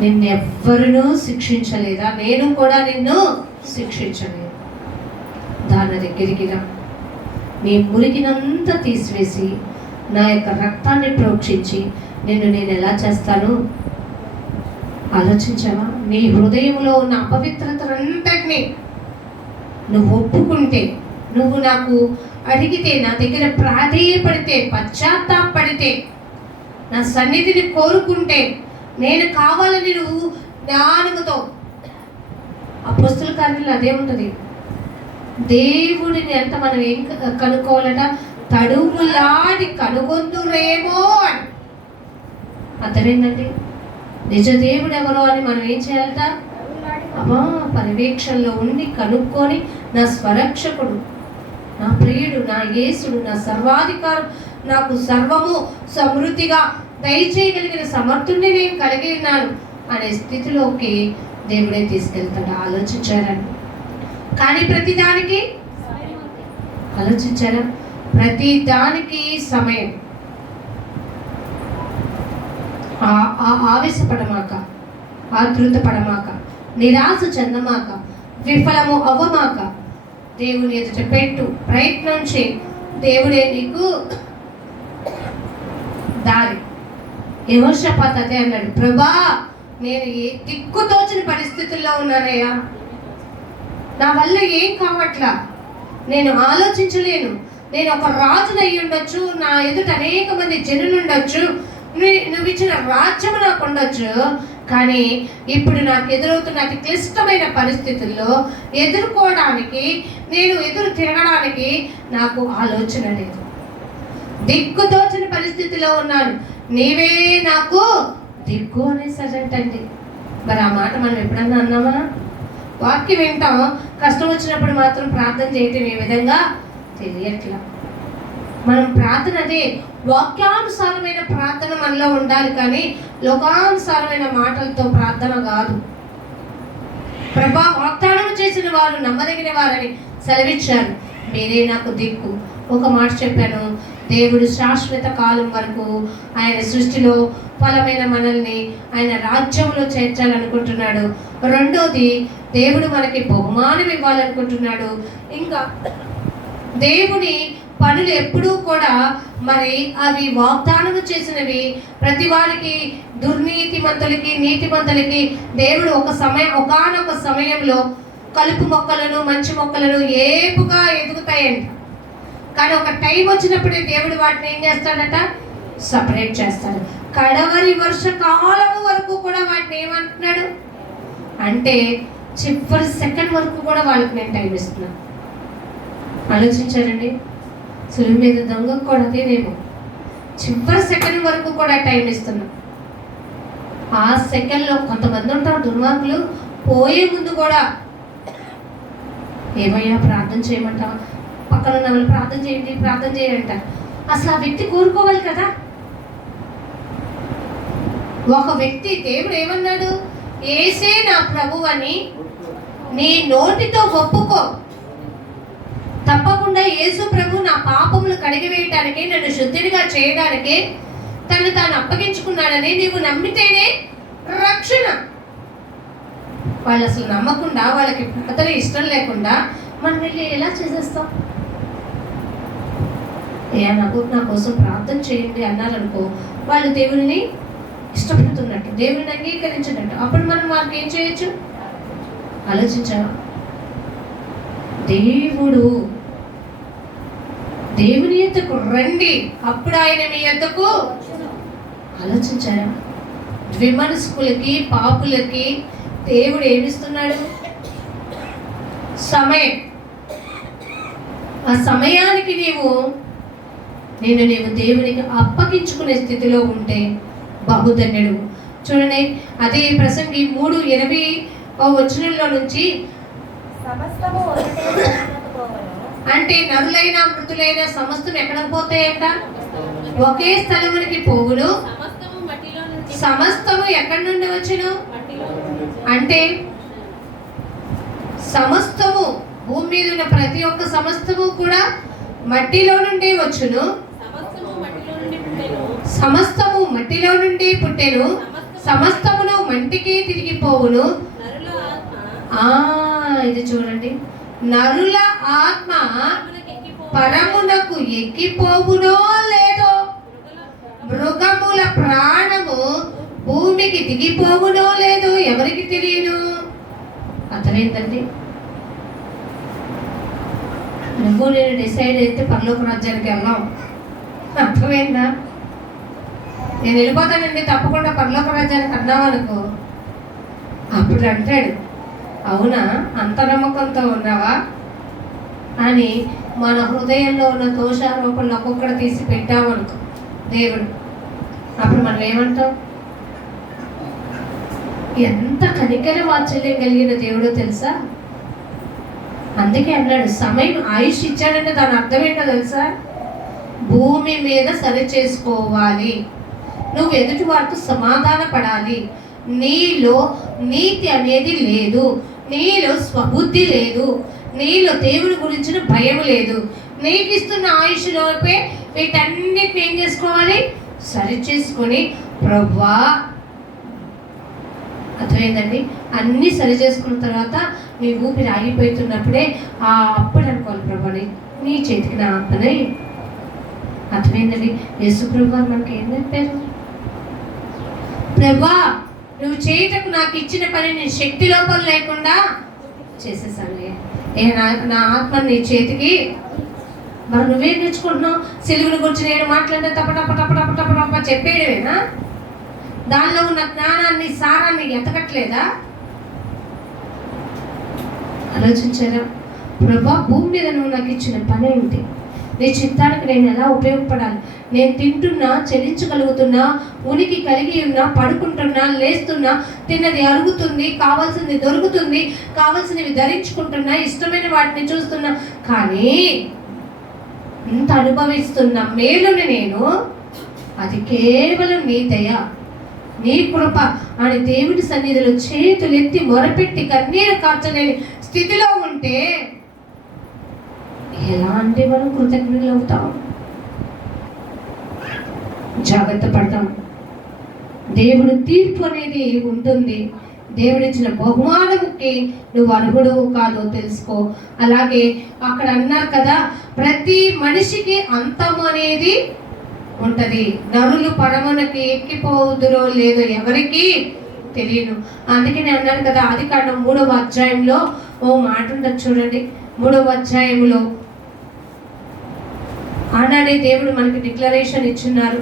నిన్నెవ్వరునూ శిక్షించలేదా? నేను కూడా నిన్ను శిక్షించలేదు. దాని దగ్గరికి రా, నీ మురికినంతా తీసివేసి నా యొక్క రక్తాన్ని ప్రోక్షించి నేను ఎలా చేస్తాను ఆలోచించావా? నీ హృదయంలో ఉన్న అపవిత్రతలంతటినీ నువ్వు ఒప్పుకుంటే, నువ్వు నాకు అడిగితే, నా దగ్గర ప్రాధేయపడితే, పశ్చాత్తాపడితే, నా సన్నిధిని కోరుకుంటే, నేను కావాలని నువ్వు జ్ఞానముతో, అపొస్తలుల కార్యాల్లో అదే ఉంటుంది. దేవుడిని ఎంత మనం ఏం కనుక్కోవాలట? తడువులాడి కనుగొందురేమో అని. అర్థమైందండి? నిజ దేవుడు ఎవరో అని మనం ఏం చేయాలట? పర్యవేక్షణలో ఉండి కనుక్కొని, నా స్వరక్షకుడు, నా ప్రియుడు, నా యేసుడు, నా సర్వాధికారం, నాకు సర్వము సమృద్ధిగా దయచేయగలిగిన సమర్థుడిని నేను కలిగి ఉన్నాను అనే స్థితిలోకి దేవుడే తీసుకెళ్తాడు. ఆలోచించారండి. కానీ ప్రతిదానికి ఆలోచించారా? ప్రతిదానికి సమయం. ఆవేశపడమాక, ఆతృత పడమాక, నిరాశ చెందమాక, విఫలము అవ్వమాక, దేవుని ఎదుట పెట్టు, ప్రయత్నం చేయి. దేవుడే నీకు దారి. యెహోషాపాతు అదే అన్నాడు, ప్రభా నేను దిక్కుతోచని పరిస్థితుల్లో ఉన్నానయ్యా, నా వల్ల ఏం కావట్లా, నేను ఆలోచించలేను, నేను ఒక రాజును అయ్యి ఉండొచ్చు, నా ఎదుట అనేక మంది జనులు ఉండొచ్చు, నువ్వు ఇచ్చిన రాజ్యం నాకు ఉండొచ్చు, కానీ ఇప్పుడు నాకు ఎదురవుతున్న అతి క్లిష్టమైన పరిస్థితుల్లో ఎదుర్కోవడానికి, నేను ఎదురు తిరగడానికి నాకు ఆలోచన లేదు. దిక్కుతోచని పరిస్థితిలో ఉన్నాను, నీవే నాకు దిక్కు అనేసరంటండి. మరి ఆ మాట మనం ఎప్పుడన్నా అన్నామా? వాక్యం వింటాం, కష్టం వచ్చినప్పుడు మాత్రం ప్రార్థన చేయటం ఏ విధంగా తెలియట్లా. మనం ప్రార్థన అదే వాక్యానుసారమైన ప్రార్థన మనలో ఉండాలి, కానీ లోకానుసారమైన మాటలతో ప్రార్థన కాదు. ప్రభా వాగ్దానం చేసిన వారు నమ్మదగిన వారని సెలవిచ్చారు, మీరే నాకు దిక్కు. ఒక మాట చెప్పాను, దేవుడు శాశ్వత కాలం వరకు ఆయన సృష్టిలో ఫలమైన మనల్ని ఆయన రాజ్యంలో చేర్చాలనుకుంటున్నాడు. రెండోది, దేవుడు మనకి బహుమానం ఇవ్వాలనుకుంటున్నాడు. ఇంకా దేవుని పనులు ఎప్పుడూ కూడా మరి అవి వాగ్దానము చేసినవి. ప్రతి వారికి, దుర్నీతిమంతులకి నీతిమంతులకి దేవుడు ఒకానొక సమయంలో కలుపు మొక్కలను మంచి మొక్కలను ఏపుగా ఎదుగుతాయంట. కానీ ఒక టైం వచ్చినప్పుడే దేవుడు వాటిని ఏం చేస్తాడట? సపరేట్ చేస్తాడు. కడవరి వర్షకాలం వరకు కూడా వాటిని ఏమంటున్నాడు అంటే చివరి సెకండ్ వరకు కూడా వాళ్ళకి నేను టైం ఇస్తున్నాను. ఆలోచించారండి? సులువు మీద దొంగ కూడా అదేనేమో, చివరి సెకండ్ వరకు కూడా టైం ఇస్తున్నాం. ఆ సెకండ్లో కొంతమంది ఉంటారు దుర్మార్గులు, పోయే ముందు కూడా ఏమయ్యా ప్రార్థన చేయమంటావా, పక్కన ఉన్న వాళ్ళు ప్రార్థన చేయండి ప్రార్థన చేయంట. అసలు ఆ వ్యక్తి కోరుకోవాలి కదా. ఒక వ్యక్తి, దేవుడు ఏమన్నాడు? యేసే నా ప్రభువు అని నీ నోటితో ఒప్పుకో, తప్పకుండా యేసు ప్రభు నా పాపములు కడిగివేయటానికి, నన్ను శుద్ధిగా చేయడానికి తను తాను అప్పగించుకున్నాడని నీవు నమ్మితేనే రక్షణ. వాళ్ళు అసలు నమ్మకుండా, వాళ్ళకి ప్రార్థన ఇష్టం లేకుండా మనం వెళ్ళి ఎలా చేసేస్తాం? నా కోసం ప్రార్థన చేయండి అన్నారనుకో, వాళ్ళు దేవుడిని ఇష్టపడుతున్నట్టు, దేవుడిని అంగీకరించినట్టు. అప్పుడు మనం వాళ్ళకి ఏం చేయొచ్చు? ఆలోచించావా? దేవుని యొద్దకు రండి, అప్పుడు ఆయన మీ యొద్దకు. ఆలోచించారా? ద్విమనస్కులకి, పాపులకి దేవుడు ఏమిస్తున్నాడు? సమయం. ఆ సమయానికి నీవు దేవునికి అప్పగించుకునే స్థితిలో ఉంటే బహుధన్యుడు. చూడండి, అదే ప్రసంగి 3:20 నుంచి, అంటే నరులైన మృతులైన సమస్తం ఎక్కడికి పోతాయంట? ఒకే స్థలమునికి పోవును. సమస్తము ఎక్కడి నుండి వచ్చును? అంటే సమస్తము, భూమి మీద ఉన్న ప్రతి ఒక్క సమస్తము కూడా మట్టిలో నుండి వచ్చును. సమస్తము మట్టిలో నుండి పుట్టెను, సమస్తమును మంటికి తిరిగిపోవును. ఇది చూడండి, నరుల ఆత్మ పరమునకు ఎక్కిపోవునో లేదో, మృగముల ప్రాణము భూమికి దిగిపోవునో లేదో ఎవరికి తెలియను. అర్థమైందండి? నువ్వు నేను డిసైడ్ అయితే పరలోక రాజ్యానికి వెళ్ళాం. అర్థమైందా? నేను వెళ్ళిపోతానండి తప్పకుండా పరలోక రాజ్యానికి అన్నావు అనుకో, అప్పుడు అంటాడు, అవునా అంత నమ్మకంతో ఉన్నావా అని మన హృదయంలో ఉన్న దోషారోపణలు ఒక్కొక్కటి తీసి పెట్టామనుకో దేవుడు, అప్పుడు మనం ఏమంటాం? ఎంత కనికర వాత్సల్యం కలిగిన దేవుడో తెలుసా? అందుకే అన్నాడు, సమయం ఆయుష్ ఇచ్చాడంటే దాని అర్థం ఏంటో తెలుసా? భూమి మీద సరి చేసుకోవాలి, నువ్వు ఎదుటి వారితో సమాధాన పడాలి, నీలో నీతి అనేది లేదు, నీలో స్వబుద్ధి లేదు, నీలో దేవుడి గురించిన భయం లేదు. నీకు ఇస్తున్న ఆయుష్లోపే వీటన్నిటిని ఏం చేసుకోవాలి? సరి చేసుకొని, ప్రభువా, అర్థమైందండి? అన్నీ సరి చేసుకున్న తర్వాత నీ ఊపిరి ఆగిపోతున్నప్పుడే అప్పుడు అనుకోవాలి, ప్రభు నీ చేతికి నా ఆత్మనే. అర్థమైందండి? యేసు ప్రభు మనకి ఏం చెప్పారు? ప్రభా, నువ్వు చేయటకు నాకు ఇచ్చిన పని నేను శక్తి లోపం లేకుండా చేసేసాను. నా ఆత్మ నీ చేతికి. మరి నువ్వేం నేర్చుకుంటున్నావు? సిలువుని గురించి నేను మాట్లాడితే తప్ప చెప్పేయడమేనా? దానిలో ఉన్న జ్ఞానాన్ని, సారాన్ని ఎతకట్లేదా? ఆలోచించారా? ప్రభా, భూమి మీద నువ్వు నాకు ఇచ్చిన పని ఏంటి? నీ చిత్తానికి నేను ఎలా ఉపయోగపడాలి? నేను తింటున్నా, చెల్లించగలుగుతున్నా, ఉనికి కలిగి ఉన్నా, పడుకుంటున్నా, లేస్తున్నా, తిన్నది అరుగుతుంది, కావాల్సింది దొరుకుతుంది, కావాల్సినవి ధరించుకుంటున్నా, ఇష్టమైన వాటిని చూస్తున్నా, కానీ ఇంత అనుభవిస్తున్న మేలుని నేను, అది కేవలం నీ దయ, నీ కృప అని దేవుడి సన్నిధిలో చేతులెత్తి మొరపెట్టి కన్నీరు కార్చలేని స్థితిలో ఉంటే ఎలాంటి మనం కృతజ్ఞతలు అవుతాం? జాగ్రత్త పడతాం. దేవుడు తీర్పు అనేది ఉంటుంది. దేవుడిచ్చిన బహుమానముకి నువ్వు అర్హుడు కాదో తెలుసుకో. అలాగే అక్కడ అన్నారు కదా, ప్రతి మనిషికి అంతం అనేది ఉంటది. నరులు పరమునకి ఎక్కిపోదురో లేదో ఎవరికి తెలియను. అందుకని అన్నాడు కదా, ఆదికాండం 3వ అధ్యాయంలో ఓ మాట ఉండదు చూడండి. 3వ అధ్యాయంలో ఆనాడే దేవుడు మనకి డిక్లరేషన్ ఇచ్చున్నారు.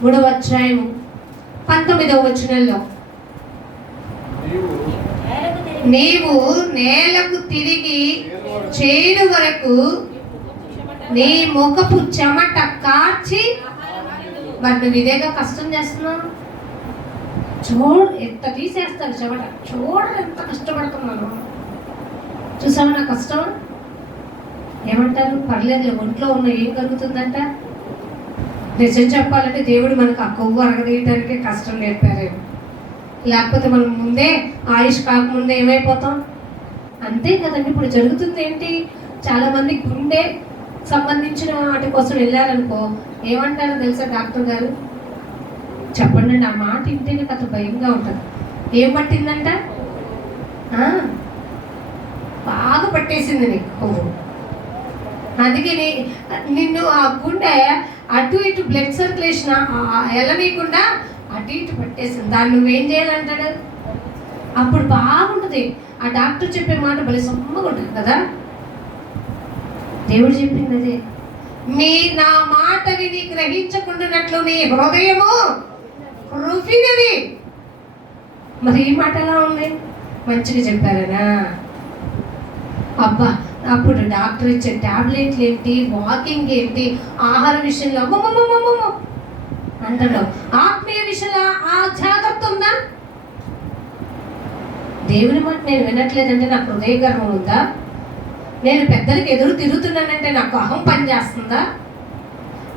3వ అధ్యాయం 19వ వచనంలో, నీవు నేలకు తిరిగి చేరు వరకు నీ ముఖపు చెమట కార్చి. మరి నువ్వు ఇదేగా కష్టం చేస్తున్నావు. ఎంత తీసేస్తాను చెమట, ఎంత కష్టపడుతున్నాను. చూసావా నా కష్టం? ఏమంటారు? పర్లేదు, ఒంట్లో ఉన్న ఏం కలుగుతుందంట. నిజం చెప్పాలంటే దేవుడు మనకు ఆ కొవ్వు అరగదీయటానికి కష్టం నేర్పారేమో. లేకపోతే మనం ముందే ఆయుష్ కాకముందే ఏమైపోతాం? అంతే కదండి. ఇప్పుడు జరుగుతుంది ఏంటి? చాలా మంది గుండె సంబంధించిన వాటి కోసం వెళ్ళారనుకో, ఏమంటారో తెలుసా డాక్టర్ గారు? చెప్పండి, ఆ మాట ఇంటేనే కథ భయంగా ఉంటుంది. ఏం పట్టిందంట? బాగా పట్టేసింది నీకు కొవ్వు. అందుకే నిన్ను ఆ గుండె అటు ఇటు బ్లడ్ సర్క్యులేషన్ వెళ్ళనీయకుండా అటు ఇటు పట్టేసింది. దాన్ని నువ్వేం చేయాలంటాడు? అప్పుడు బాగుంటుంది. ఆ డాక్టర్ చెప్పే మాట భలే సొమ్మగా ఉంటుంది కదా. దేవుడు చెప్పింది అదే, నా మాట విని గ్రహించకుండానట్లు నీ హృదయము కృపినది. మరి ఈ మాట ఎలా ఉంది? మంచిగా చెప్పారనా? అబ్బా, అప్పుడు డాక్టర్ ఇచ్చే టాబ్లెట్లు ఏంటి, వాకింగ్ ఏంటి, ఆహార విషయంలో అమ్మమ్మమ్మమ్మమ్మ అంటాడు. ఆత్మీయ విషయంలో ఆ జాగ్రత్త ఉందా? దేవుని మాట నేను వినట్లేదంటే నాకు హృదయ గర్వం ఉందా? నేను పెద్దలకు ఎదురు తిరుగుతున్నానంటే నాకు అహం పనిచేస్తుందా?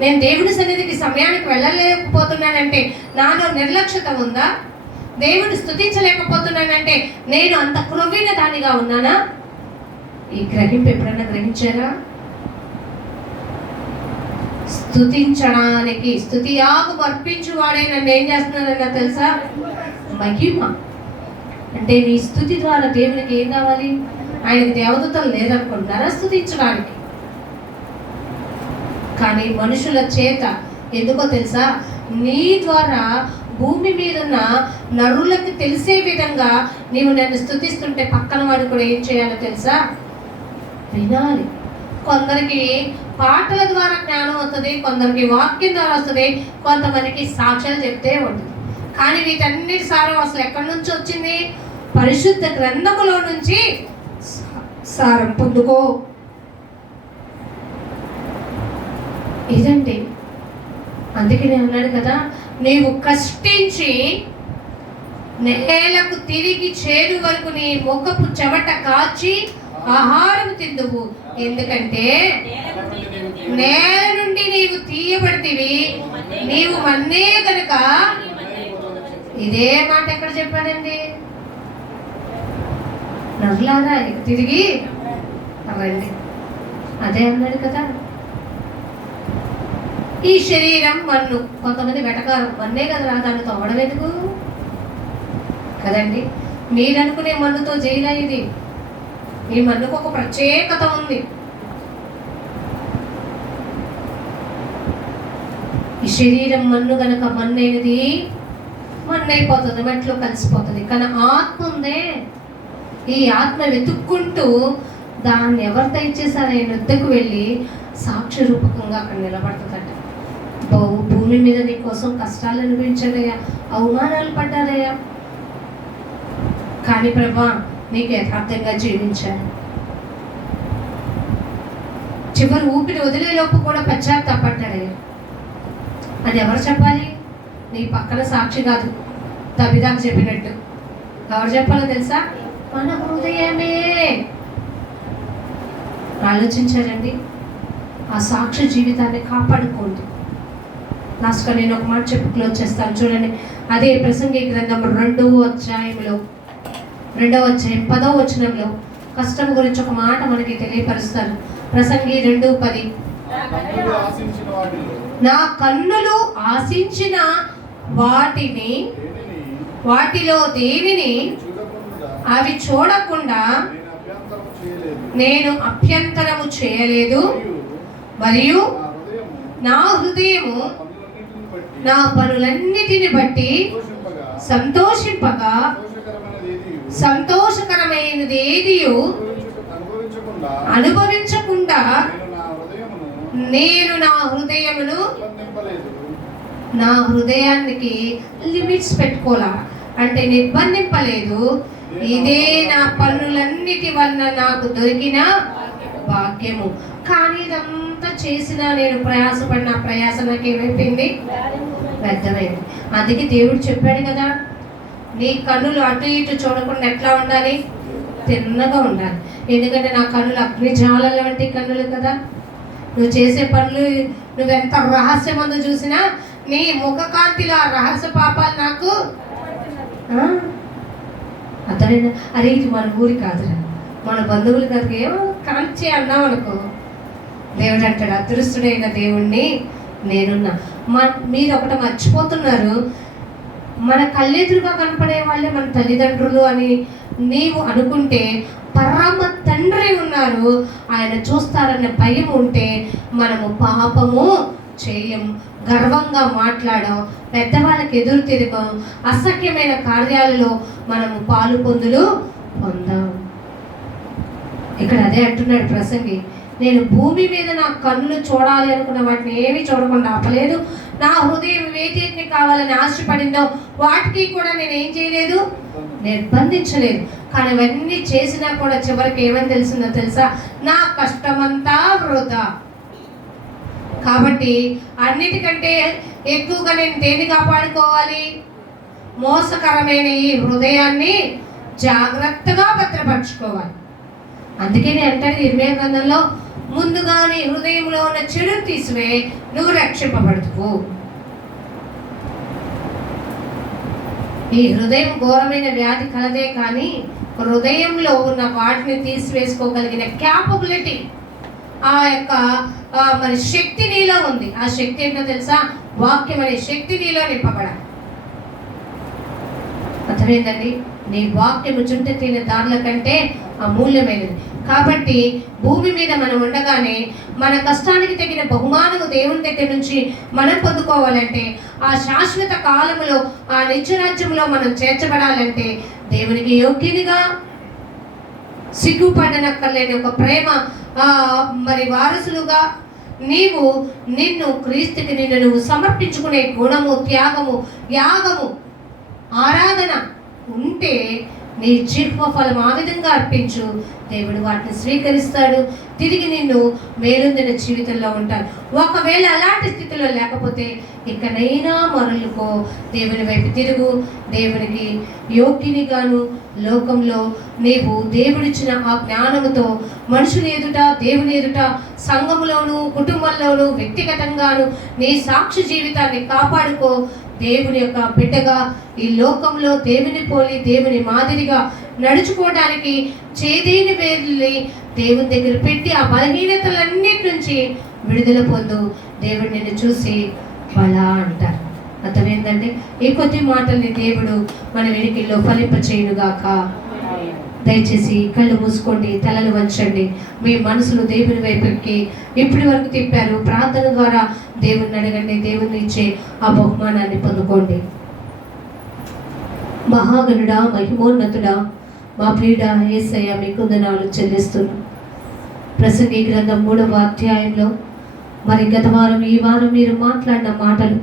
నేను దేవుడి సన్నిధికి సమయానికి వెళ్ళలేకపోతున్నానంటే నాలో నిర్లక్ష్యత ఉందా? దేవుని స్తుతించలేకపోతున్నానంటే నేను అంత క్రొవ్విన దానిగా ఉన్నానా? ఈ గ్రహింపు ఎప్పుడన్నా గ్రహించారా? స్తుతించడానికి స్తుతియాగు అర్పించువాడే నన్ను ఏం చేస్తున్నాడన్నా తెలుసా? మహిమ. అంటే నీ స్తుతి ద్వారా దేవునికి ఏం కావాలి? ఆయనకి దేవదూతలు లేదనుకుంటున్నారా స్తుతించడానికి? కానీ మనుషుల చేత ఎందుకో తెలుసా? నీ ద్వారా భూమి మీద ఉన్న నరులకు తెలిసే విధంగా నీవు నన్ను స్తుతిస్తుంటే పక్కన వాడు కూడా ఏం చేయాలో తెలుసా? వినాలి. కొందరికి పాటల ద్వారా జ్ఞానం వస్తుంది, కొందరికి వాక్యం ద్వారా వస్తుంది, కొంతమందికి సాక్ష్యాలు చెప్తే ఉంటుంది. కానీ వీటన్నిటి సారం అసలు ఎక్కడి నుంచి వచ్చింది? పరిశుద్ధ గ్రంథములో నుంచి సారం పొందుకో. ఇదండి. అందుకే నేను అన్నాడు కదా, నీవు కష్టించి నేలకు తిరిగి చేరు వరకు నీ ముఖపు చెమట కాచి ఆహారం తిందువు. ఎందుకంటే నేల నుండి నీవు తీయబడితివి, నీవు మన్నే కనుక. ఇదే మాట ఎక్కడ చెప్పాడండి? నవ్వులారా తిరిగి రండి, అదే అన్నాడు కదా. ఈ శరీరం మన్ను, కొంతమంది వెటకారం, మన్నే కదా దాన్ని తవ్వడం ఎందుకు కదండి. మీరు అనుకునే మన్నుతో జైలా ఇది. ఈ మన్నుకు ఒక ప్రత్యేకత ఉంది. ఈ శరీరం మన్ను గనక మన్నైనది మన్నైపోతుంది, మట్లో కలిసిపోతుంది. కానీ ఆత్మ ఉందే, ఈ ఆత్మ వెతుక్కుంటూ దాన్ని ఎవరు దయచేసారు ఆయన వద్దకు వెళ్ళి సాక్షి రూపకంగా అక్కడ నిలబడుతుందట. భూమి మీద నీ కోసం కష్టాలు అనిపించాడయ్యా, అవమానాలు పడ్డారయ్యా, కానీ ప్రభా నీకు యథార్థంగా జీవించాను. చివరి ఊపిరి వదిలేలోపు కూడా పశ్చాత్తాపడ్డాడయ్యా. అది ఎవరు చెప్పాలి? నీ పక్కన సాక్షి కాదు, తబిదాకు చెప్పినట్టు ఎవరు చెప్పాలో తెలుసా? మన హృదయమే. ఆలోచించారండి. ఆ సాక్షి జీవితాన్ని కాపాడుకోండి. లాస్ట్గా నేను ఒక మాట చెప్పి క్లోజ్ చేస్తాను. చూడండి, అదే ప్రసంగి గ్రంథం 2వ అధ్యాయంలో 2వ అధ్యాయం 10వ వచనంలో కష్టం గురించి ఒక మాట మనకి తెలియపరుస్తారు. ప్రసంగి 2:10, నా కన్నులు ఆశించిన వాటిలో దేనిని అవి చూడకుండా నేను అభ్యంతరము చేయలేదు, మరియు నా హృదయము నా పనులన్నిటిని బట్టి సంతోషింపగా సంతోషకరమైనది ఏదియు అనుభవించకుండా నేను నా హృదయానికి లిమిట్స్ పెట్టుకోలా, అంటే నిర్బంధింపలేదు. ఇదే నా పనులన్నిటి వలన నాకు దొరికిన భాగ్యము. కానీ ఇదంతా చేసినా నేను ప్రయాసపడిన ప్రయాస నాకు ఏమైపోయింది? వ్యర్థమైంది. అందుకే దేవుడు చెప్పాడు కదా, నీ కన్నులు అటు ఇటు చూడకుండా ఎట్లా ఉండాలి? తిన్నగా ఉండాలి. ఎందుకంటే నా కన్నులు అగ్నిజ్వాలల వంటి కన్నులు కదా. నువ్వు చేసే పనులు నువ్వెంత రహస్యమందు చూసినా నీ ముఖకాంతిలో ఆ రహస్య పాపాలు నాకు అర్థమైందా? అరే ఇది మన ఊరి కాదురా, మన బంధువులు కాదు, ఏమో కాంచి అన్నాం అనుకో, దేవుడు అంటాడు అదృష్టుడైన దేవుణ్ణి నేనున్నా. మీరు ఒకటి మర్చిపోతున్నారు, మన కళ్ళెదురుగా కనపడే వాళ్ళే మన తల్లిదండ్రులు అని నీవు అనుకుంటే పరమ తండ్రి ఉన్నారు, ఆయన చూస్తారన్న భయం ఉంటే మనము పాపము చేయం, గర్వంగా మాట్లాడం, పెద్దవాళ్ళకి ఎదురు తిరగం, అసఖ్యమైన కార్యాలలో మనము పాలు పొందాం. ఇక్కడ అదే అంటున్నాడు ప్రసంగి, నేను భూమి మీద నా కన్నులు చూడాలి అనుకున్న వాటిని ఏమీ చూడకుండా ఆపలేదు. నా హృదయం వేటిని కావాలని ఆశపడిందో వాటికి కూడా నేను ఏం చేయలేదు, నిర్బంధించలేదు. కానీ అవన్నీ చేసినా కూడా చివరికి ఏమని తెలిసిందో తెలుసా? నా కష్టమంతా వృధా. కాబట్టి అన్నిటికంటే ఎక్కువగా నేను దేన్ని కాపాడుకోవాలి? మోసకరమైన ఈ హృదయాన్ని జాగ్రత్తగా భద్రపరచుకోవాలి. అందుకే నేను అంటాను ఇర్మియా గ్రంథంలో, ముందుగా నీ హృదయంలో ఉన్న చెడును తీసివే, నువ్వు రక్షింపబడుతువు. ఈ హృదయం ఘోరమైన వ్యాధి కలదే, కానీ హృదయంలో ఉన్న వాటిని తీసివేసుకోగలిగిన క్యాపబిలిటీ, ఆ యొక్క మరి శక్తి నీలో ఉంది. ఆ శక్తి ఏంటో తెలుసా? వాక్యం అనే శక్తి నీలో నింపబడాలి. అర్థమైందండి? నీ వాక్యము చుట్టూ తినే దారుల కంటే అమూల్యమైనది. కాబట్టి భూమి మీద మనం ఉండగానే మన కష్టానికి తగిన బహుమానము దేవుని దగ్గర నుంచి మనం పొందుకోవాలంటే, ఆ శాశ్వత కాలములో ఆ నిత్యరాజ్యంలో మనం చేర్చబడాలంటే, దేవునికి యోగ్యునిగా సిగ్గుపడనక్కర్లేని ఒక ప్రేమ మరి వారసులుగా నిన్ను క్రీస్తుకి నువ్వు సమర్పించుకునే గుణము, త్యాగము, యాగము, ఆరాధన ఉంటే నీ జీవ ఫలం ఆ విధంగా అర్పించు. దేవుడు వాటిని స్వీకరిస్తాడు. తిరిగి నిన్ను మేలుందిన జీవితంలో ఉంటాడు. ఒకవేళ అలాంటి స్థితిలో లేకపోతే ఇకనైనా మరలుకో, దేవుని వైపు తిరుగు. దేవునికి యోగ్యునిగాను లోకంలో నీవు దేవుడిచ్చిన ఆ జ్ఞానముతో మనుషుని ఎదుట, దేవుని ఎదుట, సంఘములోను, కుటుంబంలోను, వ్యక్తిగతంగాను నీ సాక్షి జీవితాన్ని కాపాడుకో. దేవుని యొక్క బిడ్డగా ఈ లోకంలో దేవుని పోలి, దేవుని మాదిరిగా నడుచుకోవడానికి చేదేని వేర్లని దేవుని దగ్గర పెట్టి ఆ బలహీనతలన్నిటి నుంచి విడుదల పొందు. దేవుడు నిన్ను చూసి బలా అంటారు. అర్థమైందంటే ఈ కొద్ది మాటల్ని దేవుడు మన వెనుకల్లో ఫలింప చేయునుగాక. దయచేసి కళ్ళు మూసుకోండి, తలలు వంచండి. మీ మనసులు దేవుని వైపుకి ఇప్పటి వరకు తిప్పారు. ప్రార్థన ద్వారా దేవుణ్ణి అడగండి. దేవుని ఇచ్చే ఆ బహుమానాన్ని పొందుకోండి. మహాగణుడా, మహిమోన్నతుడా, మా ప్రియుడ యేసయ్య, మీకు వందనాలు చెల్లిస్తున్నాం. ప్రసంగి గ్రంథం 3వ అధ్యాయంలో మరి గత వారం, ఈ వారం మీరు మాట్లాడిన మాటలు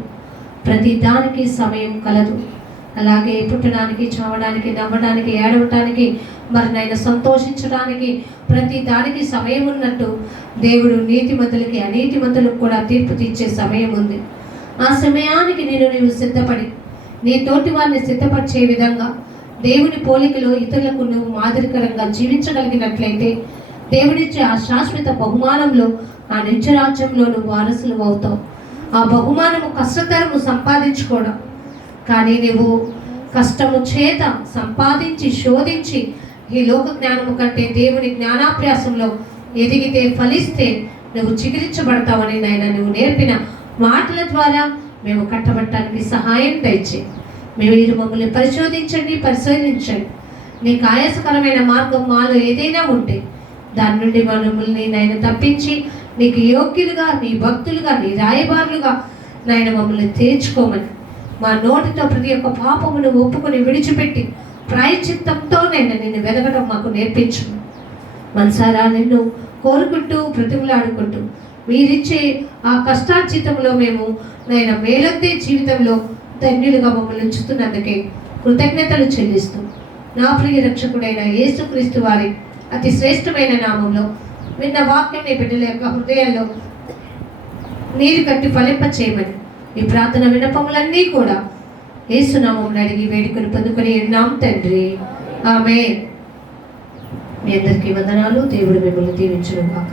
ప్రతి దానికి సమయం కలదు. అలాగే పుట్టడానికి, చావడానికి, నవ్వడానికి, ఏడవటానికి, మరి నాయన సంతోషించడానికి ప్రతి దానికి సమయం ఉన్నట్టు దేవుడు నీతిమంతులకి, అనీతిమంతులకు కూడా తీర్పు తీర్చే సమయం ఉంది. ఆ సమయానికి నీవు సిద్ధపడి నీ తోటి వారిని సిద్ధపరిచే విధంగా దేవుని పోలికలో ఇతరులకు నువ్వు మాదిరికరంగా జీవించగలిగినట్లయితే దేవుడిచ్చే ఆ శాశ్వత బహుమానంలో, ఆ నిత్యరాజ్యంలో నువ్వు వారసులు అవుతావు. ఆ బహుమానము కష్టతరము సంపాదించుకోవడం, కానీ నువ్వు కష్టము చేత సంపాదించి శోధించి ఈ లోక జ్ఞానము కంటే దేవుని జ్ఞానాభ్యాసంలో ఎదిగితే, ఫలిస్తే నువ్వు చికిరించబడతావని నాయన నువ్వు నేర్పిన మాటల ద్వారా మేము కట్టబట్టడానికి సహాయం దయచే. మీరు మమ్మల్ని పరిశోధించండి. నీకు ఆయాసకరమైన మార్గం మాలో ఏదైనా ఉంటే దాని నుండి మమ్మల్ని నాయన తప్పించి నీకు యోగ్యులుగా, నీ భక్తులుగా, నీ రాయబారులుగా నాయన మమ్మల్ని తీర్చుకోమని, మా నోటితో ప్రతి ఒక్క పాపమును ఒప్పుకొని విడిచిపెట్టి ప్రాయశ్చిత్తంతో నిన్ను వెదగడం మాకు నేర్పించు. మనసారా నిన్ను కోరుకుంటూ బ్రతిమలాడుకుంటూ మీరిచ్చే ఆ కష్టార్జితంలో మేము నాయన మేలొందే జీవితంలో ధన్యులుగా మమ్మల్ని ఉంచుతున్నందుకే కృతజ్ఞతలు చెల్లిస్తూ నా ప్రియ రక్షకుడైన యేసుక్రీస్తు వారి అతి శ్రేష్టమైన నామంలో విన్న వాక్యం నీ బిడ్డల యొక్క హృదయాల్లో నీరు కట్టి ఫలింప చేయమని ఈ ప్రార్థన విన్నపములన్నీ కూడా యేసునామమున అడిగి వేడుకొని పొందుకొని ఉన్నాం తండ్రి, ఆమేన్. మీ అందరికీ వందనాలు. దేవుడు మిమ్మల్ని దీవించును గాక.